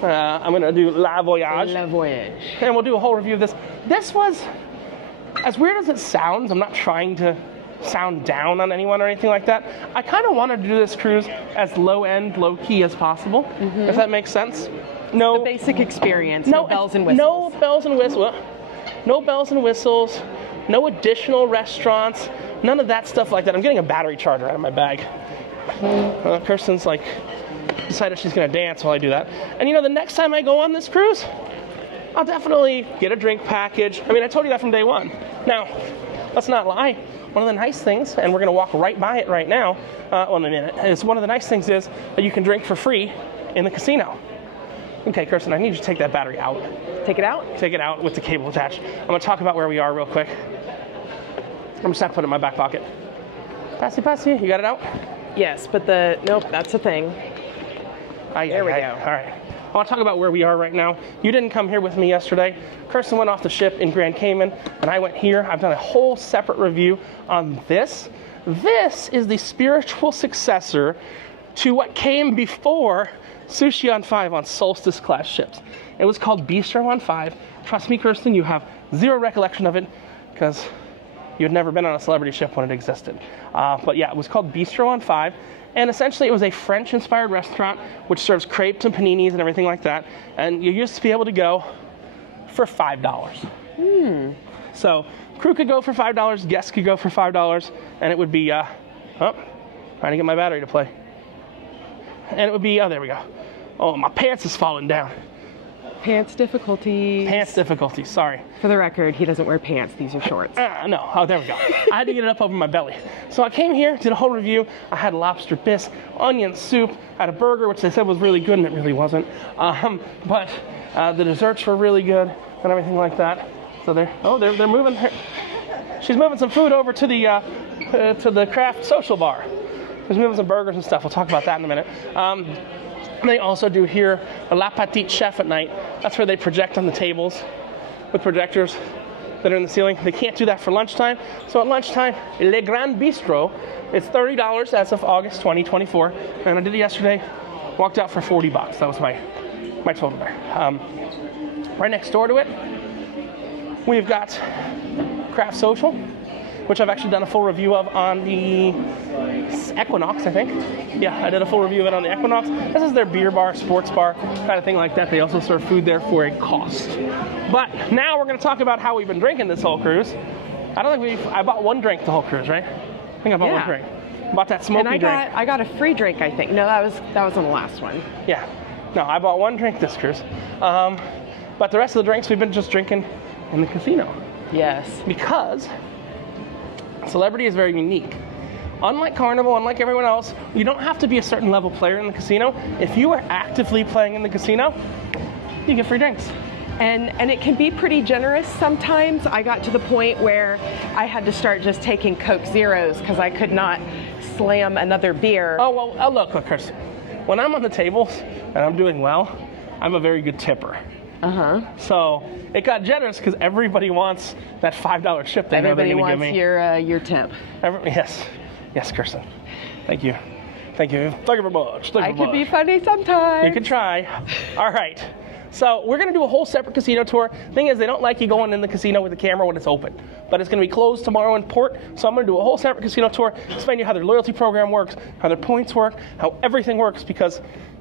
I'm gonna do La Voyage. La Voyage. And we'll do a whole review of this. This was, as weird as it sounds, I'm not trying to sound down on anyone or anything like that. I kind of wanted to do this cruise as low-end, low-key as possible, if that makes sense. No, The basic experience, no bells and whistles. No bells and whistles. No bells and whistles. No additional restaurants. None of that stuff like that. I'm getting a battery charger out of my bag. Kirsten's like decided she's gonna dance while I do that. And you know, the next time I go on this cruise, I'll definitely get a drink package. I mean, I told you that from day one. Now, let's not lie. One of the nice things, and we're gonna walk right by it right now, in a minute, is one of the nice things is that you can drink for free in the casino. Okay, Kirsten, I need you to take that battery out. Take it out? Take it out with the cable attached. I'm gonna talk about where we are real quick. I'm just gonna put it in my back pocket. Passy, you got it out? Yes, but nope, that's a thing. There we go. All right. I want to talk about where we are right now. You didn't come here with me yesterday. Kirsten went off the ship in Grand Cayman, and I went here. I've done a whole separate review on this. This is the spiritual successor to what came before Sushi on 5 on Solstice class ships. It was called Bistro on 5. Trust me, Kirsten, you have zero recollection of it because you had never been on a celebrity ship when it existed. But yeah, it was called Bistro on 5. And essentially it was a French-inspired restaurant which serves crepes and paninis and everything like that. And you used to be able to go for $5. So crew could go for $5, guests could go for $5, and it would be, trying to get my battery to play. And it would be, oh, there we go. Oh, my pants is falling down. Pants difficulties. Pants difficulties, sorry. For the record, he doesn't wear pants. These are shorts. No, oh, there we go. I had to get it up over my belly. So I came here, did a whole review. I had lobster bisque, onion soup, had a burger, which they said was really good, and it really wasn't. But the desserts were really good, and everything like that. So they're moving her. She's moving some food over to the craft social bar. She's moving some burgers and stuff. We'll talk about that in a minute. They also do here a La Petite Chef at night. That's where they project on the tables with projectors that are in the ceiling. They can't do that for lunchtime. So at lunchtime, Le Grand Bistro, it's $30 as of August 2024. And I did it yesterday, walked out for $40. That was my total there. Right next door to it, we've got Craft Social, which I've actually done a full review of on the Equinox, I think. Yeah, I did a full review of it on the Equinox. This is their beer bar, sports bar, kind of thing like that. They also serve food there for a cost. But now we're going to talk about how we've been drinking this whole cruise. I bought one drink the whole cruise, right? I think I bought one drink. Bought that smoky and drink. I got a free drink, I think. No, that was on the last one. Yeah. No, I bought one drink this cruise. But the rest of the drinks we've been just drinking in the casino. Yes. Because Celebrity is very unique. Unlike Carnival, unlike everyone else, you don't have to be a certain level player in the casino. If you are actively playing in the casino, you get free drinks. And it can be pretty generous sometimes. I got to the point where I had to start just taking Coke Zeros because I could not slam another beer. Oh, well, look, Chris. when I'm on the tables and I'm doing well, I'm a very good tipper. So it got generous because everybody wants that $5 chip they know they're Everybody going to give wants me. your tip. Yes, Kirsten. Thank you. Thank you very much. I could be funny sometimes. You can try. All right. So we're going to do a whole separate casino tour. Thing is, they don't like you going in the casino with the camera when it's open. But it's going to be closed tomorrow in port. So I'm going to do a whole separate casino tour, explain to you how their loyalty program works, how their points work, how everything works, because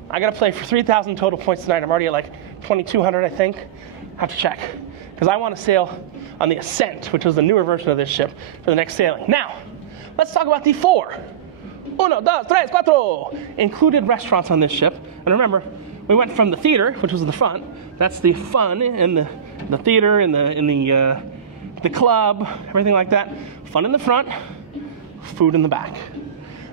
I got to play for 3,000 total points tonight. I'm already at like 2,200, I think. I have to check. Because I want to sail on the Ascent, which is the newer version of this ship, for the next sailing. Now, let's talk about the 4. 1, 2, 3, 4 included restaurants on this ship. And remember, we went from the theater, which was in the front. That's the fun in the theater, in the club, everything like that. Fun in the front, food in the back.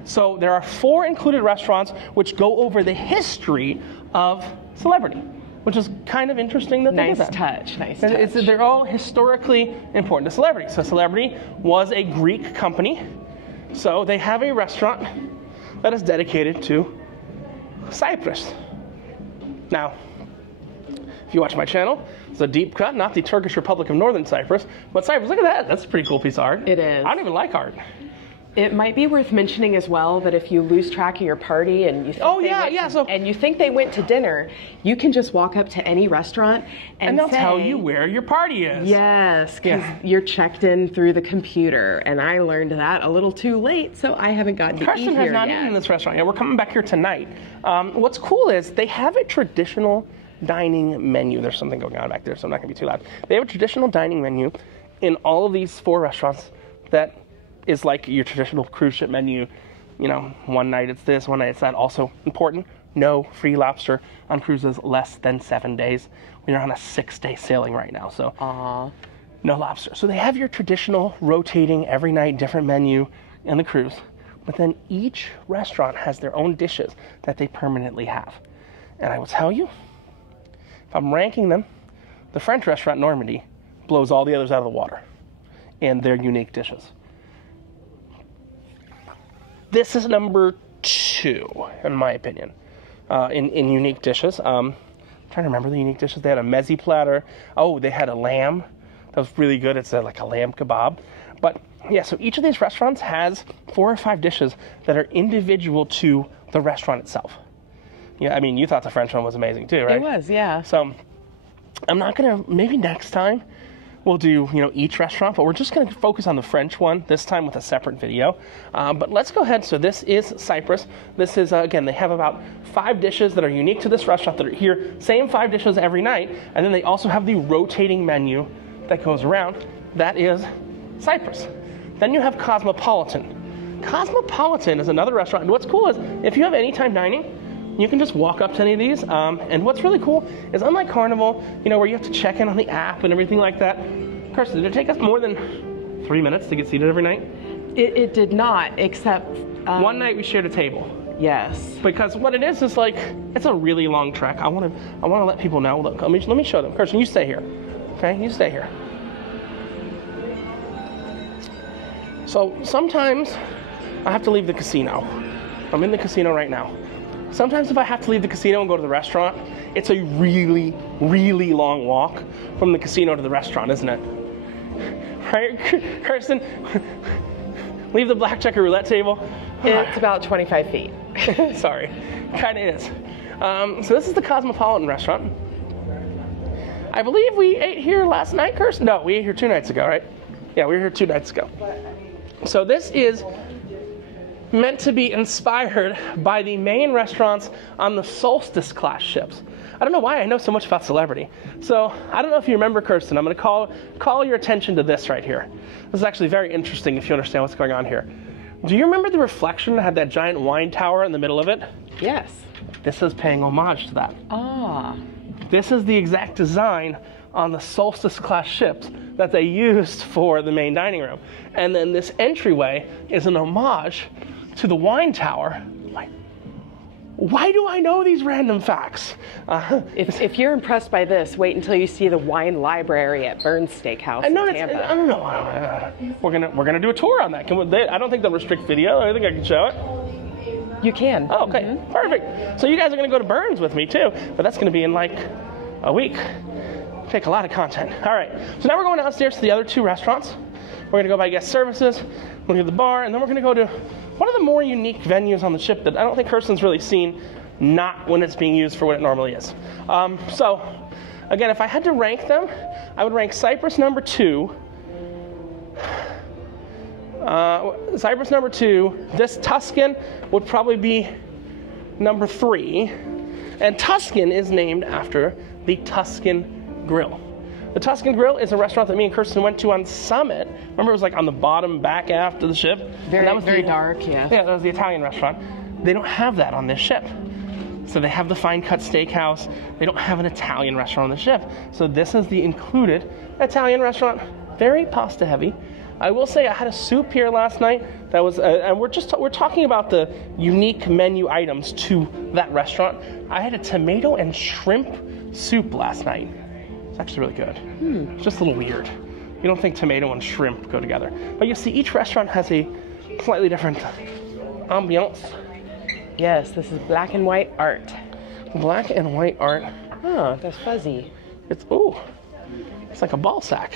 So there are 4 included restaurants which go over the history of Celebrity, which is kind of interesting that they did that. Nice touch. They're all historically important to Celebrity. So Celebrity was a Greek company. So they have a restaurant that is dedicated to Cyprus. Now, if you watch my channel, it's a deep cut, not the Turkish Republic of Northern Cyprus, but Cyprus. Look at that. That's a pretty cool piece of art. It is. I don't even like art. It might be worth mentioning as well that if you lose track of your party and you think and you think they went to dinner, you can just walk up to any restaurant and they'll say, tell you where your party is. Yes, because you're checked in through the computer, and I learned that a little too late, so I haven't gotten to eat Kirsten has here not yet. eaten in this restaurant yet. We're coming back here tonight. What's cool is they have a traditional dining menu. There's something going on back there, so I'm not going to be too loud. They have a traditional dining menu in all of these 4 restaurants that is like your traditional cruise ship menu. You know, one night it's this, one night it's that. Also important, no free lobster on cruises less than 7 days. We're on a 6-day sailing right now, so no lobster. So they have your traditional rotating every night different menu in the cruise, but then each restaurant has their own dishes that they permanently have. And I will tell you, if I'm ranking them, the French restaurant Normandy blows all the others out of the water in their unique dishes. This is number 2, in my opinion, in unique dishes. I'm trying to remember the unique dishes. They had a mezzi platter. Oh, they had a lamb. That was really good. It's like a lamb kebab. But yeah, so each of these restaurants has 4 or 5 dishes that are individual to the restaurant itself. Yeah, I mean, you thought the French one was amazing too, right? It was, yeah. So I'm not gonna, maybe next time we'll do, each restaurant, but we're just gonna focus on the French one this time with a separate video. But let's go ahead. So this is Cyprus. This is, again, they have about 5 dishes that are unique to this restaurant that are here. Same 5 dishes every night. And then they also have the rotating menu that goes around. That is Cyprus. Then you have Cosmopolitan. Cosmopolitan is another restaurant. And what's cool is if you have anytime dining, you can just walk up to any of these. And what's really cool is unlike Carnival, where you have to check in on the app and everything like that. Kirsten, did it take us more than 3 minutes to get seated every night? It did not, except... one night we shared a table. Yes. Because what it is like, it's a really long trek. I want to let people know. Look, let me show them. Kirsten, you stay here. Okay, you stay here. So sometimes I have to leave the casino. I'm in the casino right now. Sometimes if I have to leave the casino and go to the restaurant, it's a really, really long walk from the casino to the restaurant, isn't it? Right, Kirsten? Leave the blackjack or roulette table. It's about 25 feet. Sorry, kind of is. So this is the Cosmopolitan restaurant. I believe we ate here last night, Kirsten? No, we ate here 2 nights ago, right? Yeah, we were here 2 nights ago. So this is meant to be inspired by the main restaurants on the Solstice class ships. I don't know why I know so much about Celebrity. So I don't know if you remember, Kirsten, I'm going to call your attention to this right here. This is actually very interesting if you understand what's going on here. Do you remember the reflection that had that giant wine tower in the middle of it? Yes. This is paying homage to that. Ah. This is the exact design on the Solstice class ships that they used for the main dining room. And then this entryway is an homage to the wine tower. Like, why do I know these random facts? If you're impressed by this, wait until you see the wine library at Burns Steakhouse in Tampa. I don't know. We're gonna do a tour on that. I don't think they'll restrict video. I think I can show it. You can. Oh, okay, perfect. So you guys are going to go to Burns with me too, but that's going to be in like a week. Take a lot of content. All right, so now we're going downstairs to the other two restaurants. We're going to go by guest services, look at the bar, and then we're going to go to one of the more unique venues on the ship that I don't think Kirsten's really seen, not when it's being used for what it normally is. So, again, if I had to rank them, I would rank Cyprus number 2. Cyprus number 2. This Tuscan would probably be number 3. And Tuscan is named after the Tuscan Grill. The Tuscan Grill is a restaurant that me and Kirsten went to on Summit. Remember, it was like on the bottom back aft of the ship? Very dark, yeah. Yeah, that was the Italian restaurant. They don't have that on this ship. So they have the fine cut steakhouse. They don't have an Italian restaurant on the ship. So this is the included Italian restaurant. Very pasta heavy. I will say I had a soup here last night that was, and we're talking about the unique menu items to that restaurant. I had a tomato and shrimp soup last night. It's actually really good. It's just a little weird. You don't think tomato and shrimp go together. But you see, each restaurant has a slightly different ambiance. Yes, this is black and white art. Black and white art. Oh, that's fuzzy. It's like a ball sack.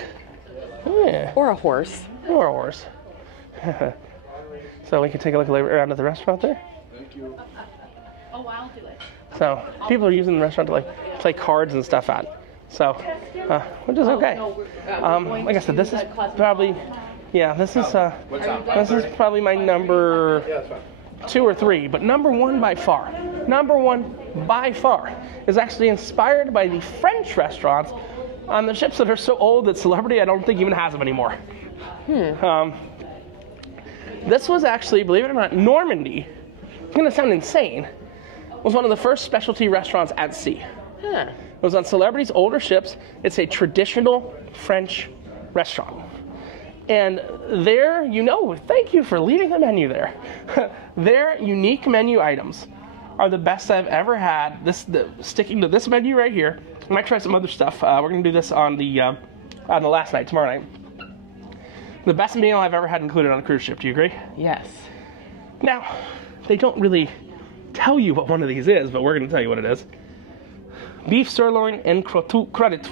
Yeah. Or a horse. Or a horse. So we can take a look around at the restaurant there. Oh, I'll do it. So people are using the restaurant to like play cards and stuff at. So, which is okay. Like I said, this is probably, this is probably my number 2 or 3, but number 1 by far is actually inspired by the French restaurants on the ships that are so old that Celebrity I don't think even has them anymore. This was actually, believe it or not, Normandy. It's going to sound insane. Was one of the first specialty restaurants at sea. It was on Celebrity's older ships. It's a traditional French restaurant. And their, thank you for leaving the menu there. Their unique menu items are the best I've ever had. Sticking to this menu right here. I might try some other stuff. We're going to do this on the last night, tomorrow night. The best meal I've ever had included on a cruise ship. Do you agree? Yes. Now, they don't really tell you what one of these is, but we're going to tell you what it is. Beef sirloin and crudit.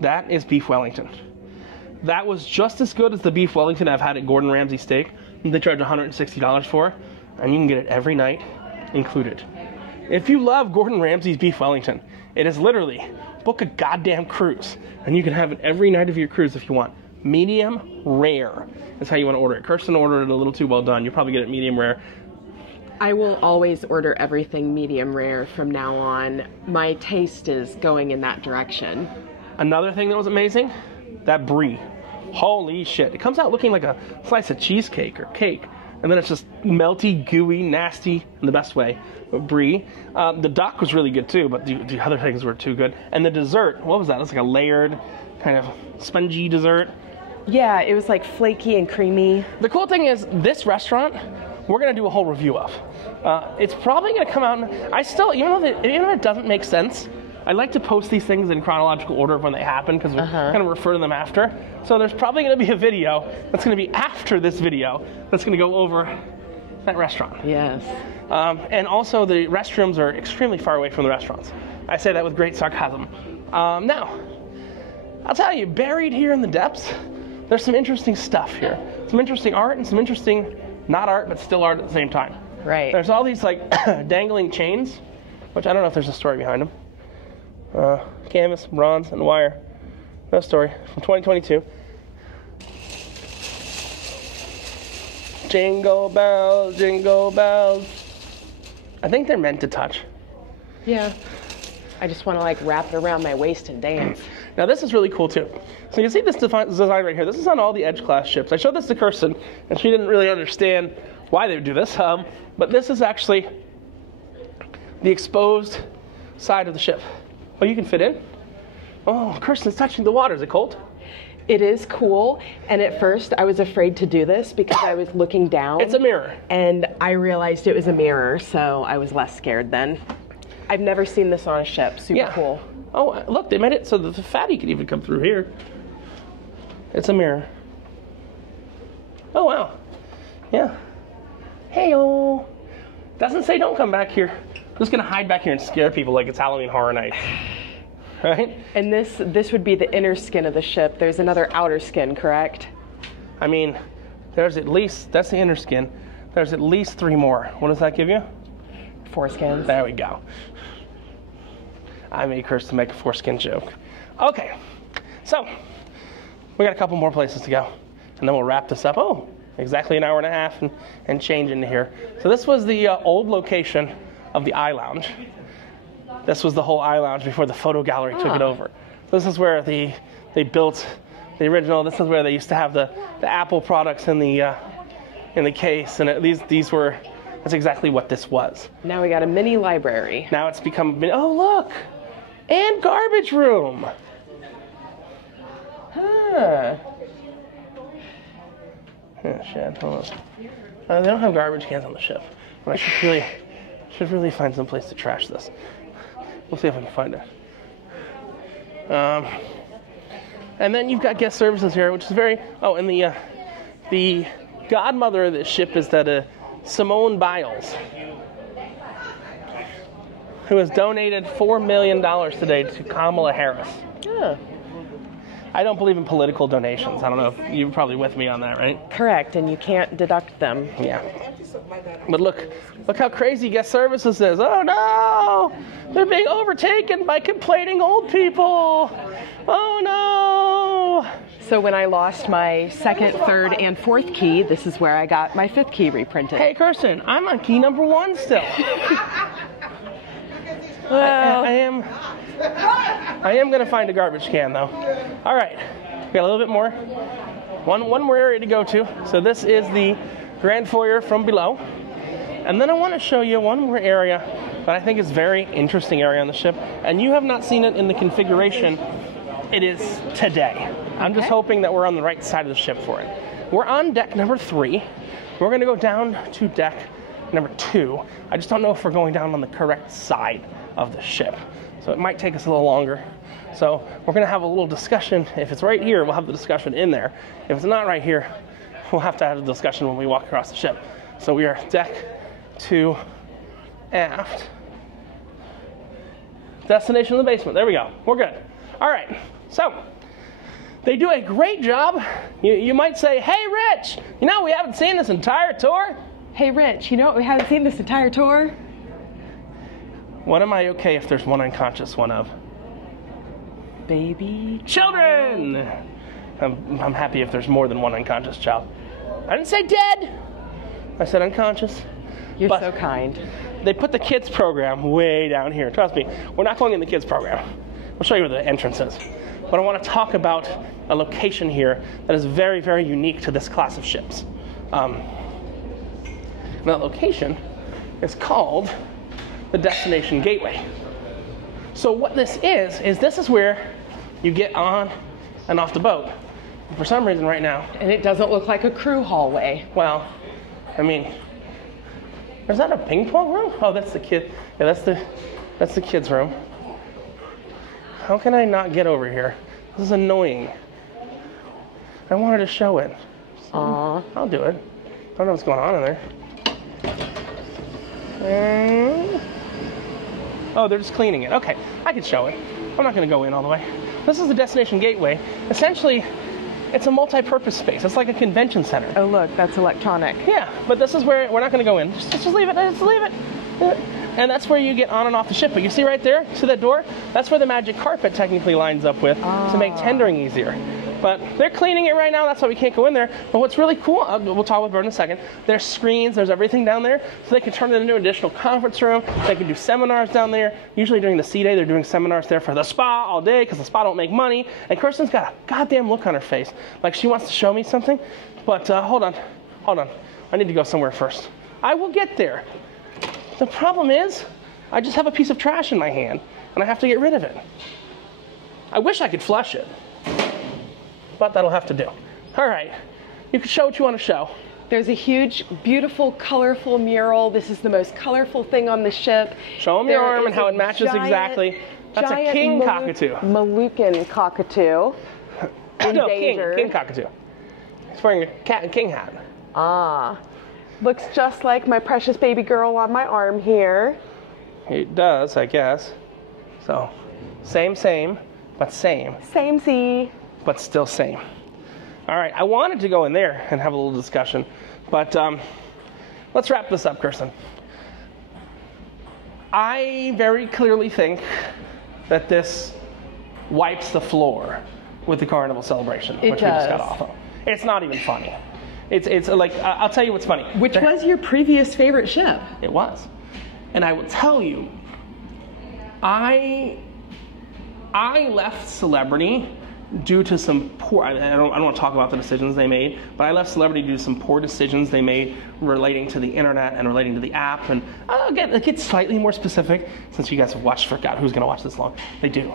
That is beef Wellington. That was just as good as the beef Wellington I've had at Gordon Ramsay Steak. They charge $160 for, and you can get it every night included. If you love Gordon Ramsay's beef Wellington, it is literally book a goddamn cruise, and you can have it every night of your cruise if you want. Medium rare is how you want to order it. Kirsten ordered it a little too well done. You'll probably get it medium rare. I will always order everything medium rare from now on. My taste is going in that direction. Another thing that was amazing, that brie. Holy shit. It comes out looking like a slice of cheesecake or cake. And then it's just melty, gooey, nasty in the best way. Brie. The duck was really good too, but the other things were too good. And the dessert, what was that? It was like a layered, kind of spongy dessert. Yeah, it was like flaky and creamy. The cool thing is, this restaurant, we're going to do a whole review of. It's probably going to come out, even though it doesn't make sense, I like to post these things in chronological order of when they happen, because we kind of refer to them after. So there's probably going to be a video that's going to be after this video that's going to go over that restaurant. Yes. And also the restrooms are extremely far away from the restaurants. I say that with great sarcasm. Now, I'll tell you, buried here in the depths, there's some interesting stuff here. Some interesting art and some interesting, not art, but still art at the same time. Right. There's all these like dangling chains, which I don't know if there's a story behind them. Canvas, bronze, and wire. No story. From 2022. Jingle bells, jingle bells. I think they're meant to touch. Yeah. I just want to like wrap it around my waist and dance. Now this is really cool too. So you see this design right here. This is on all the Edge class ships. I showed this to Kirsten, and she didn't really understand why they would do this. But this is actually the exposed side of the ship. Oh, you can fit in? Oh, Kirsten's touching the water. Is it cold? It is cool, and at first I was afraid to do this because I was looking down. It's a mirror. And I realized it was a mirror, so I was less scared then. I've never seen this on a ship. Super cool. Oh, look, they made it so that the fatty could even come through here. It's a mirror. Oh, wow. Yeah. Hey-oh. Doesn't say don't come back here. I'm just gonna hide back here and scare people like it's Halloween Horror Night. Right? And this would be the inner skin of the ship. There's another outer skin, correct? I mean, there's at least, that's the inner skin. There's at least 3 more. What does that give you? 4 skins. There we go. I made Kirsten make a 4-skin joke. Okay, so we got a couple more places to go, and then we'll wrap this up. Oh, exactly an hour and a half and change into here. So this was the old location of the eye lounge. This was the whole eye lounge before the photo gallery took it over. This is where they built the original. This is where they used to have the Apple products in the case, and these were. That's exactly what this was. Now we got a mini library. Now it's become. Oh look, and garbage room. Huh. Oh shit! Hold on. They don't have garbage cans on the ship, but I should really find some place to trash this. We'll see if I can find it. And then you've got guest services here, which is very. Oh, and the godmother of this ship is that Simone Biles, who has donated $4 million today to Kamala Harris. Yeah. I don't believe in political donations. I don't know if you're probably with me on that, right? Correct, and you can't deduct them. Yeah. But look how crazy guest services is. Oh no! They're being overtaken by complaining old people. Oh no! So when I lost my 2nd, 3rd, and 4th key, this is where I got my 5th key reprinted. Hey Kirsten, I'm on key number 1 still. Well, I am gonna find a garbage can though. All right, we got a little bit more. One more area to go to. So this is the grand foyer from below, and then I want to show you one more area that I think is very interesting area on the ship, and you have not seen it in the configuration it is today. I'm just hoping that we're on the right side of the ship for it. We're on deck number 3. We're gonna go down to deck number 2. I just don't know if we're going down on the correct side of the ship. So it might take us a little longer. So we're gonna have a little discussion. If it's right here, we'll have the discussion in there. If it's not right here, we'll have to have the discussion when we walk across the ship. So we are deck 2 aft. Destination in the basement. There we go. We're good. All right. So they do a great job. You might say, hey, Rich, you know we haven't seen this entire tour? hey, Rich, you know what we haven't seen this entire tour? What am I okay if there's one unconscious one of? Baby Children! I'm happy if there's more than one unconscious child. I didn't say dead. I said unconscious. You're But so kind. They put the kids program way down here. Trust me, we're not going in the kids program. I'll show you where the entrance is. But I want to talk about a location here that is very, very unique to this class of ships. That location is called the Destination Gateway. So what this is this is where you get on and off the boat. And for some reason right now, And it doesn't look like a crew hallway. well, I mean, is that a ping pong room? Oh, that's the kid. Yeah, that's the kids' room. How can I not get over here? This is annoying. I wanted to show it. Aww. I'll do it. I don't know what's going on in there. Oh, they're just cleaning it. Okay, I can show it. I'm not going to go in all the way. This is the Destination Gateway. Essentially, it's a multi-purpose space. It's like a convention center. Oh, look, that's electronic. Yeah, but this is where we're not going to go in. Just leave it. Just leave it. And that's where you get on and off the ship. But you see right there, see that door? That's where the magic carpet technically lines up with to make tendering easier. But they're cleaning it right now. That's why we can't go in there. But what's really cool, we'll talk about Bird in a second. There's screens. There's everything down there. So they can turn it into an additional conference room. They can do seminars down there. Usually during the sea day, they're doing seminars there for the spa all day because the spa don't make money. And Kirsten's got a goddamn look on her face. Like she wants to show me something. But hold on. I need to go somewhere first. I will get there. The problem is, I just have a piece of trash in my hand, and I have to get rid of it. I wish I could flush it, but that'll have to do. All right, you can show what you want to show. There's a huge, beautiful, colorful mural. This is the most colorful thing on the ship. Show them your There arm is and how a it matches giant- exactly. That's a giant king cockatoo. Moluccan cockatoo. No, Endangered. king cockatoo. He's wearing a cat and king hat. Ah. Looks just like my precious baby girl on my arm here. It does, I guess. So, same, but same. Same-sy. But still same. All right, I wanted to go in there and have a little discussion, but let's wrap this up, Kirsten. I very clearly think that this wipes the floor with the carnival celebration, which we just got off of. It's not even funny. It's like, I'll tell you what's funny. Which was your previous favorite ship? It was. And I will tell you, I left Celebrity due to some poor, I don't want to talk about the decisions they made, but I left Celebrity due to some poor decisions they made relating to the internet and relating to the app. And again, it gets slightly more specific, since you guys have watched, forgot who's going to watch this long. They do.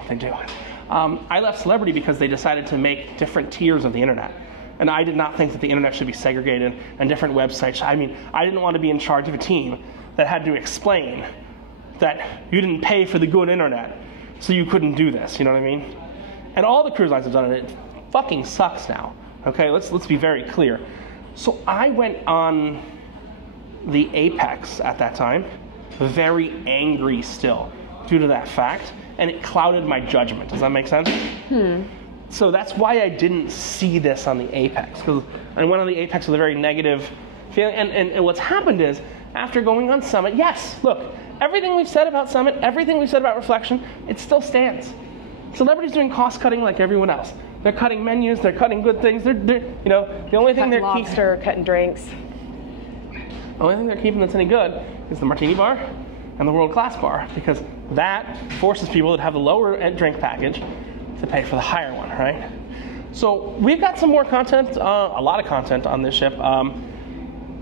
I left Celebrity because they decided to make different tiers of the internet. And I did not think that the internet should be segregated and different websites. I mean, I didn't want to be in charge of a team that had to explain that you didn't pay for the good internet, so you couldn't do this, you know what I mean? And all the cruise lines have done it. It fucking sucks now. Okay, let's be very clear. So I went on the Apex at that time, very angry still due to that fact, and it clouded my judgment. Does that make sense? So that's why I didn't see this on the Apex, because I went on the Apex with a very negative feeling. And what's happened is, after going on Summit, yes, look, everything we've said about Summit, everything we've said about Reflection, it still stands. Celebrity's doing cost cutting like everyone else. They're cutting menus, they're cutting good things. They're you know, the only thing they're lobster, cutting drinks. The only thing they're keeping that's any good is the martini bar and the world class bar, because that forces people that have the lower end drink package to pay for the higher one, right? So we've got some more content, a lot of content on this ship.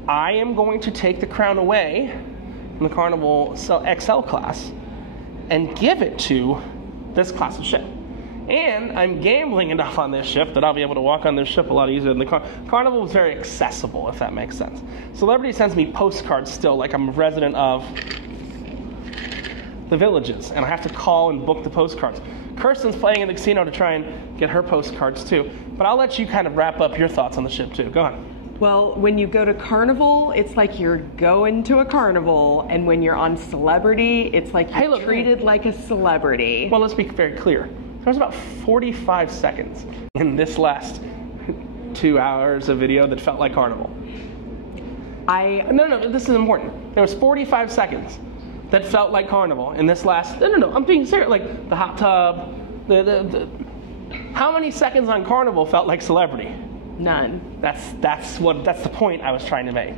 I am going to take the crown away from the Carnival XL class and give it to this class of ship. And I'm gambling enough on this ship that I'll be able to walk on this ship a lot easier than the Carnival is very accessible, if that makes sense. Celebrity sends me postcards still, like I'm a resident of the villages, and I have to call and book the postcards. Kirsten's playing in the casino to try and get her postcards too. But I'll let you kind of wrap up your thoughts on the ship too. Go on. Well, when you go to Carnival, it's like you're going to a carnival, and when you're on Celebrity, it's like you're treated like a celebrity. Well, let's be very clear. There was about 45 seconds in this last 2 hours of video that felt like Carnival. No, this is important. There was 45 seconds that felt like Carnival in this last, no, I'm being serious, like the hot tub, how many seconds on Carnival felt like Celebrity? None. That's the point I was trying to make.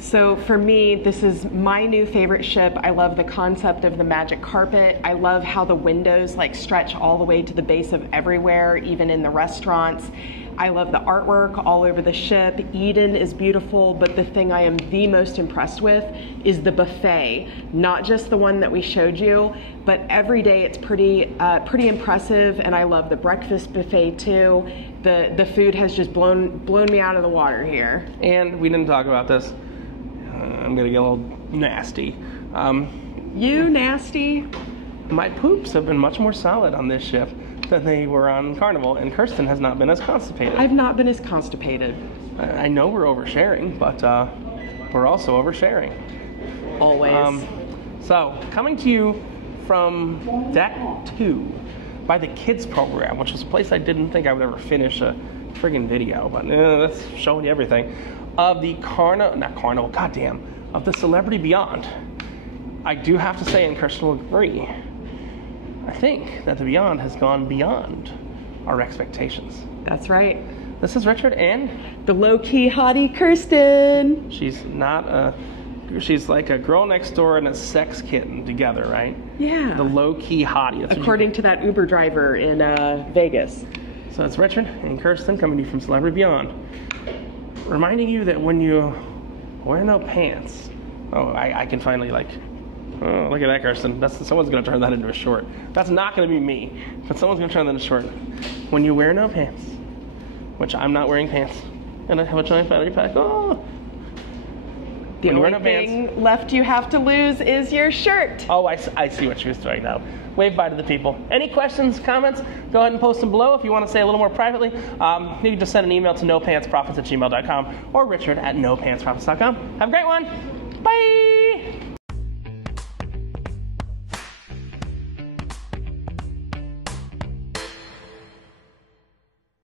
So for me, this is my new favorite ship. I love the concept of the magic carpet. I love how the windows like stretch all the way to the base of everywhere, even in the restaurants. I love the artwork all over the ship. Eden is beautiful, but the thing I am the most impressed with is the buffet. Not just the one that we showed you, but every day it's pretty impressive, and I love the breakfast buffet too. The food has just blown me out of the water here. And we didn't talk about this. I'm gonna get a little nasty. You nasty? My poops have been much more solid on this ship than they were on Carnival, and Kirsten has not been as constipated. I've not been as constipated. I know we're oversharing, but we're also oversharing. Always. So, coming to you from Deck 2 by the Kids Program, which was a place I didn't think I would ever finish a friggin' video, but that's showing you everything. Of the of the Celebrity Beyond. I do have to say, and Kirsten will agree, I think that the Beyond has gone beyond our expectations. That's right. This is Richard and the low-key hottie Kirsten. She's like a girl next door and a sex kitten together, right? Yeah. The low-key hottie. According to that Uber driver in Vegas. So that's Richard and Kirsten coming to you from Celebrity Beyond. Reminding you that when you wear no pants, I can finally oh, look at that, Kirsten. Someone's going to turn that into a short. That's not going to be me, but someone's going to turn that into a short. When you wear no pants, which I'm not wearing pants, and I have a giant battery pack, The when you're only in Vans. thing left you have to lose is your shirt. Oh, I see what she was doing now. Wave bye to the people. Any questions, comments? Go ahead and post them below. If you want to say a little more privately, you can just send an email to nopants.profits@gmail.com or richard@nopants.profits.com. Have a great one. Bye.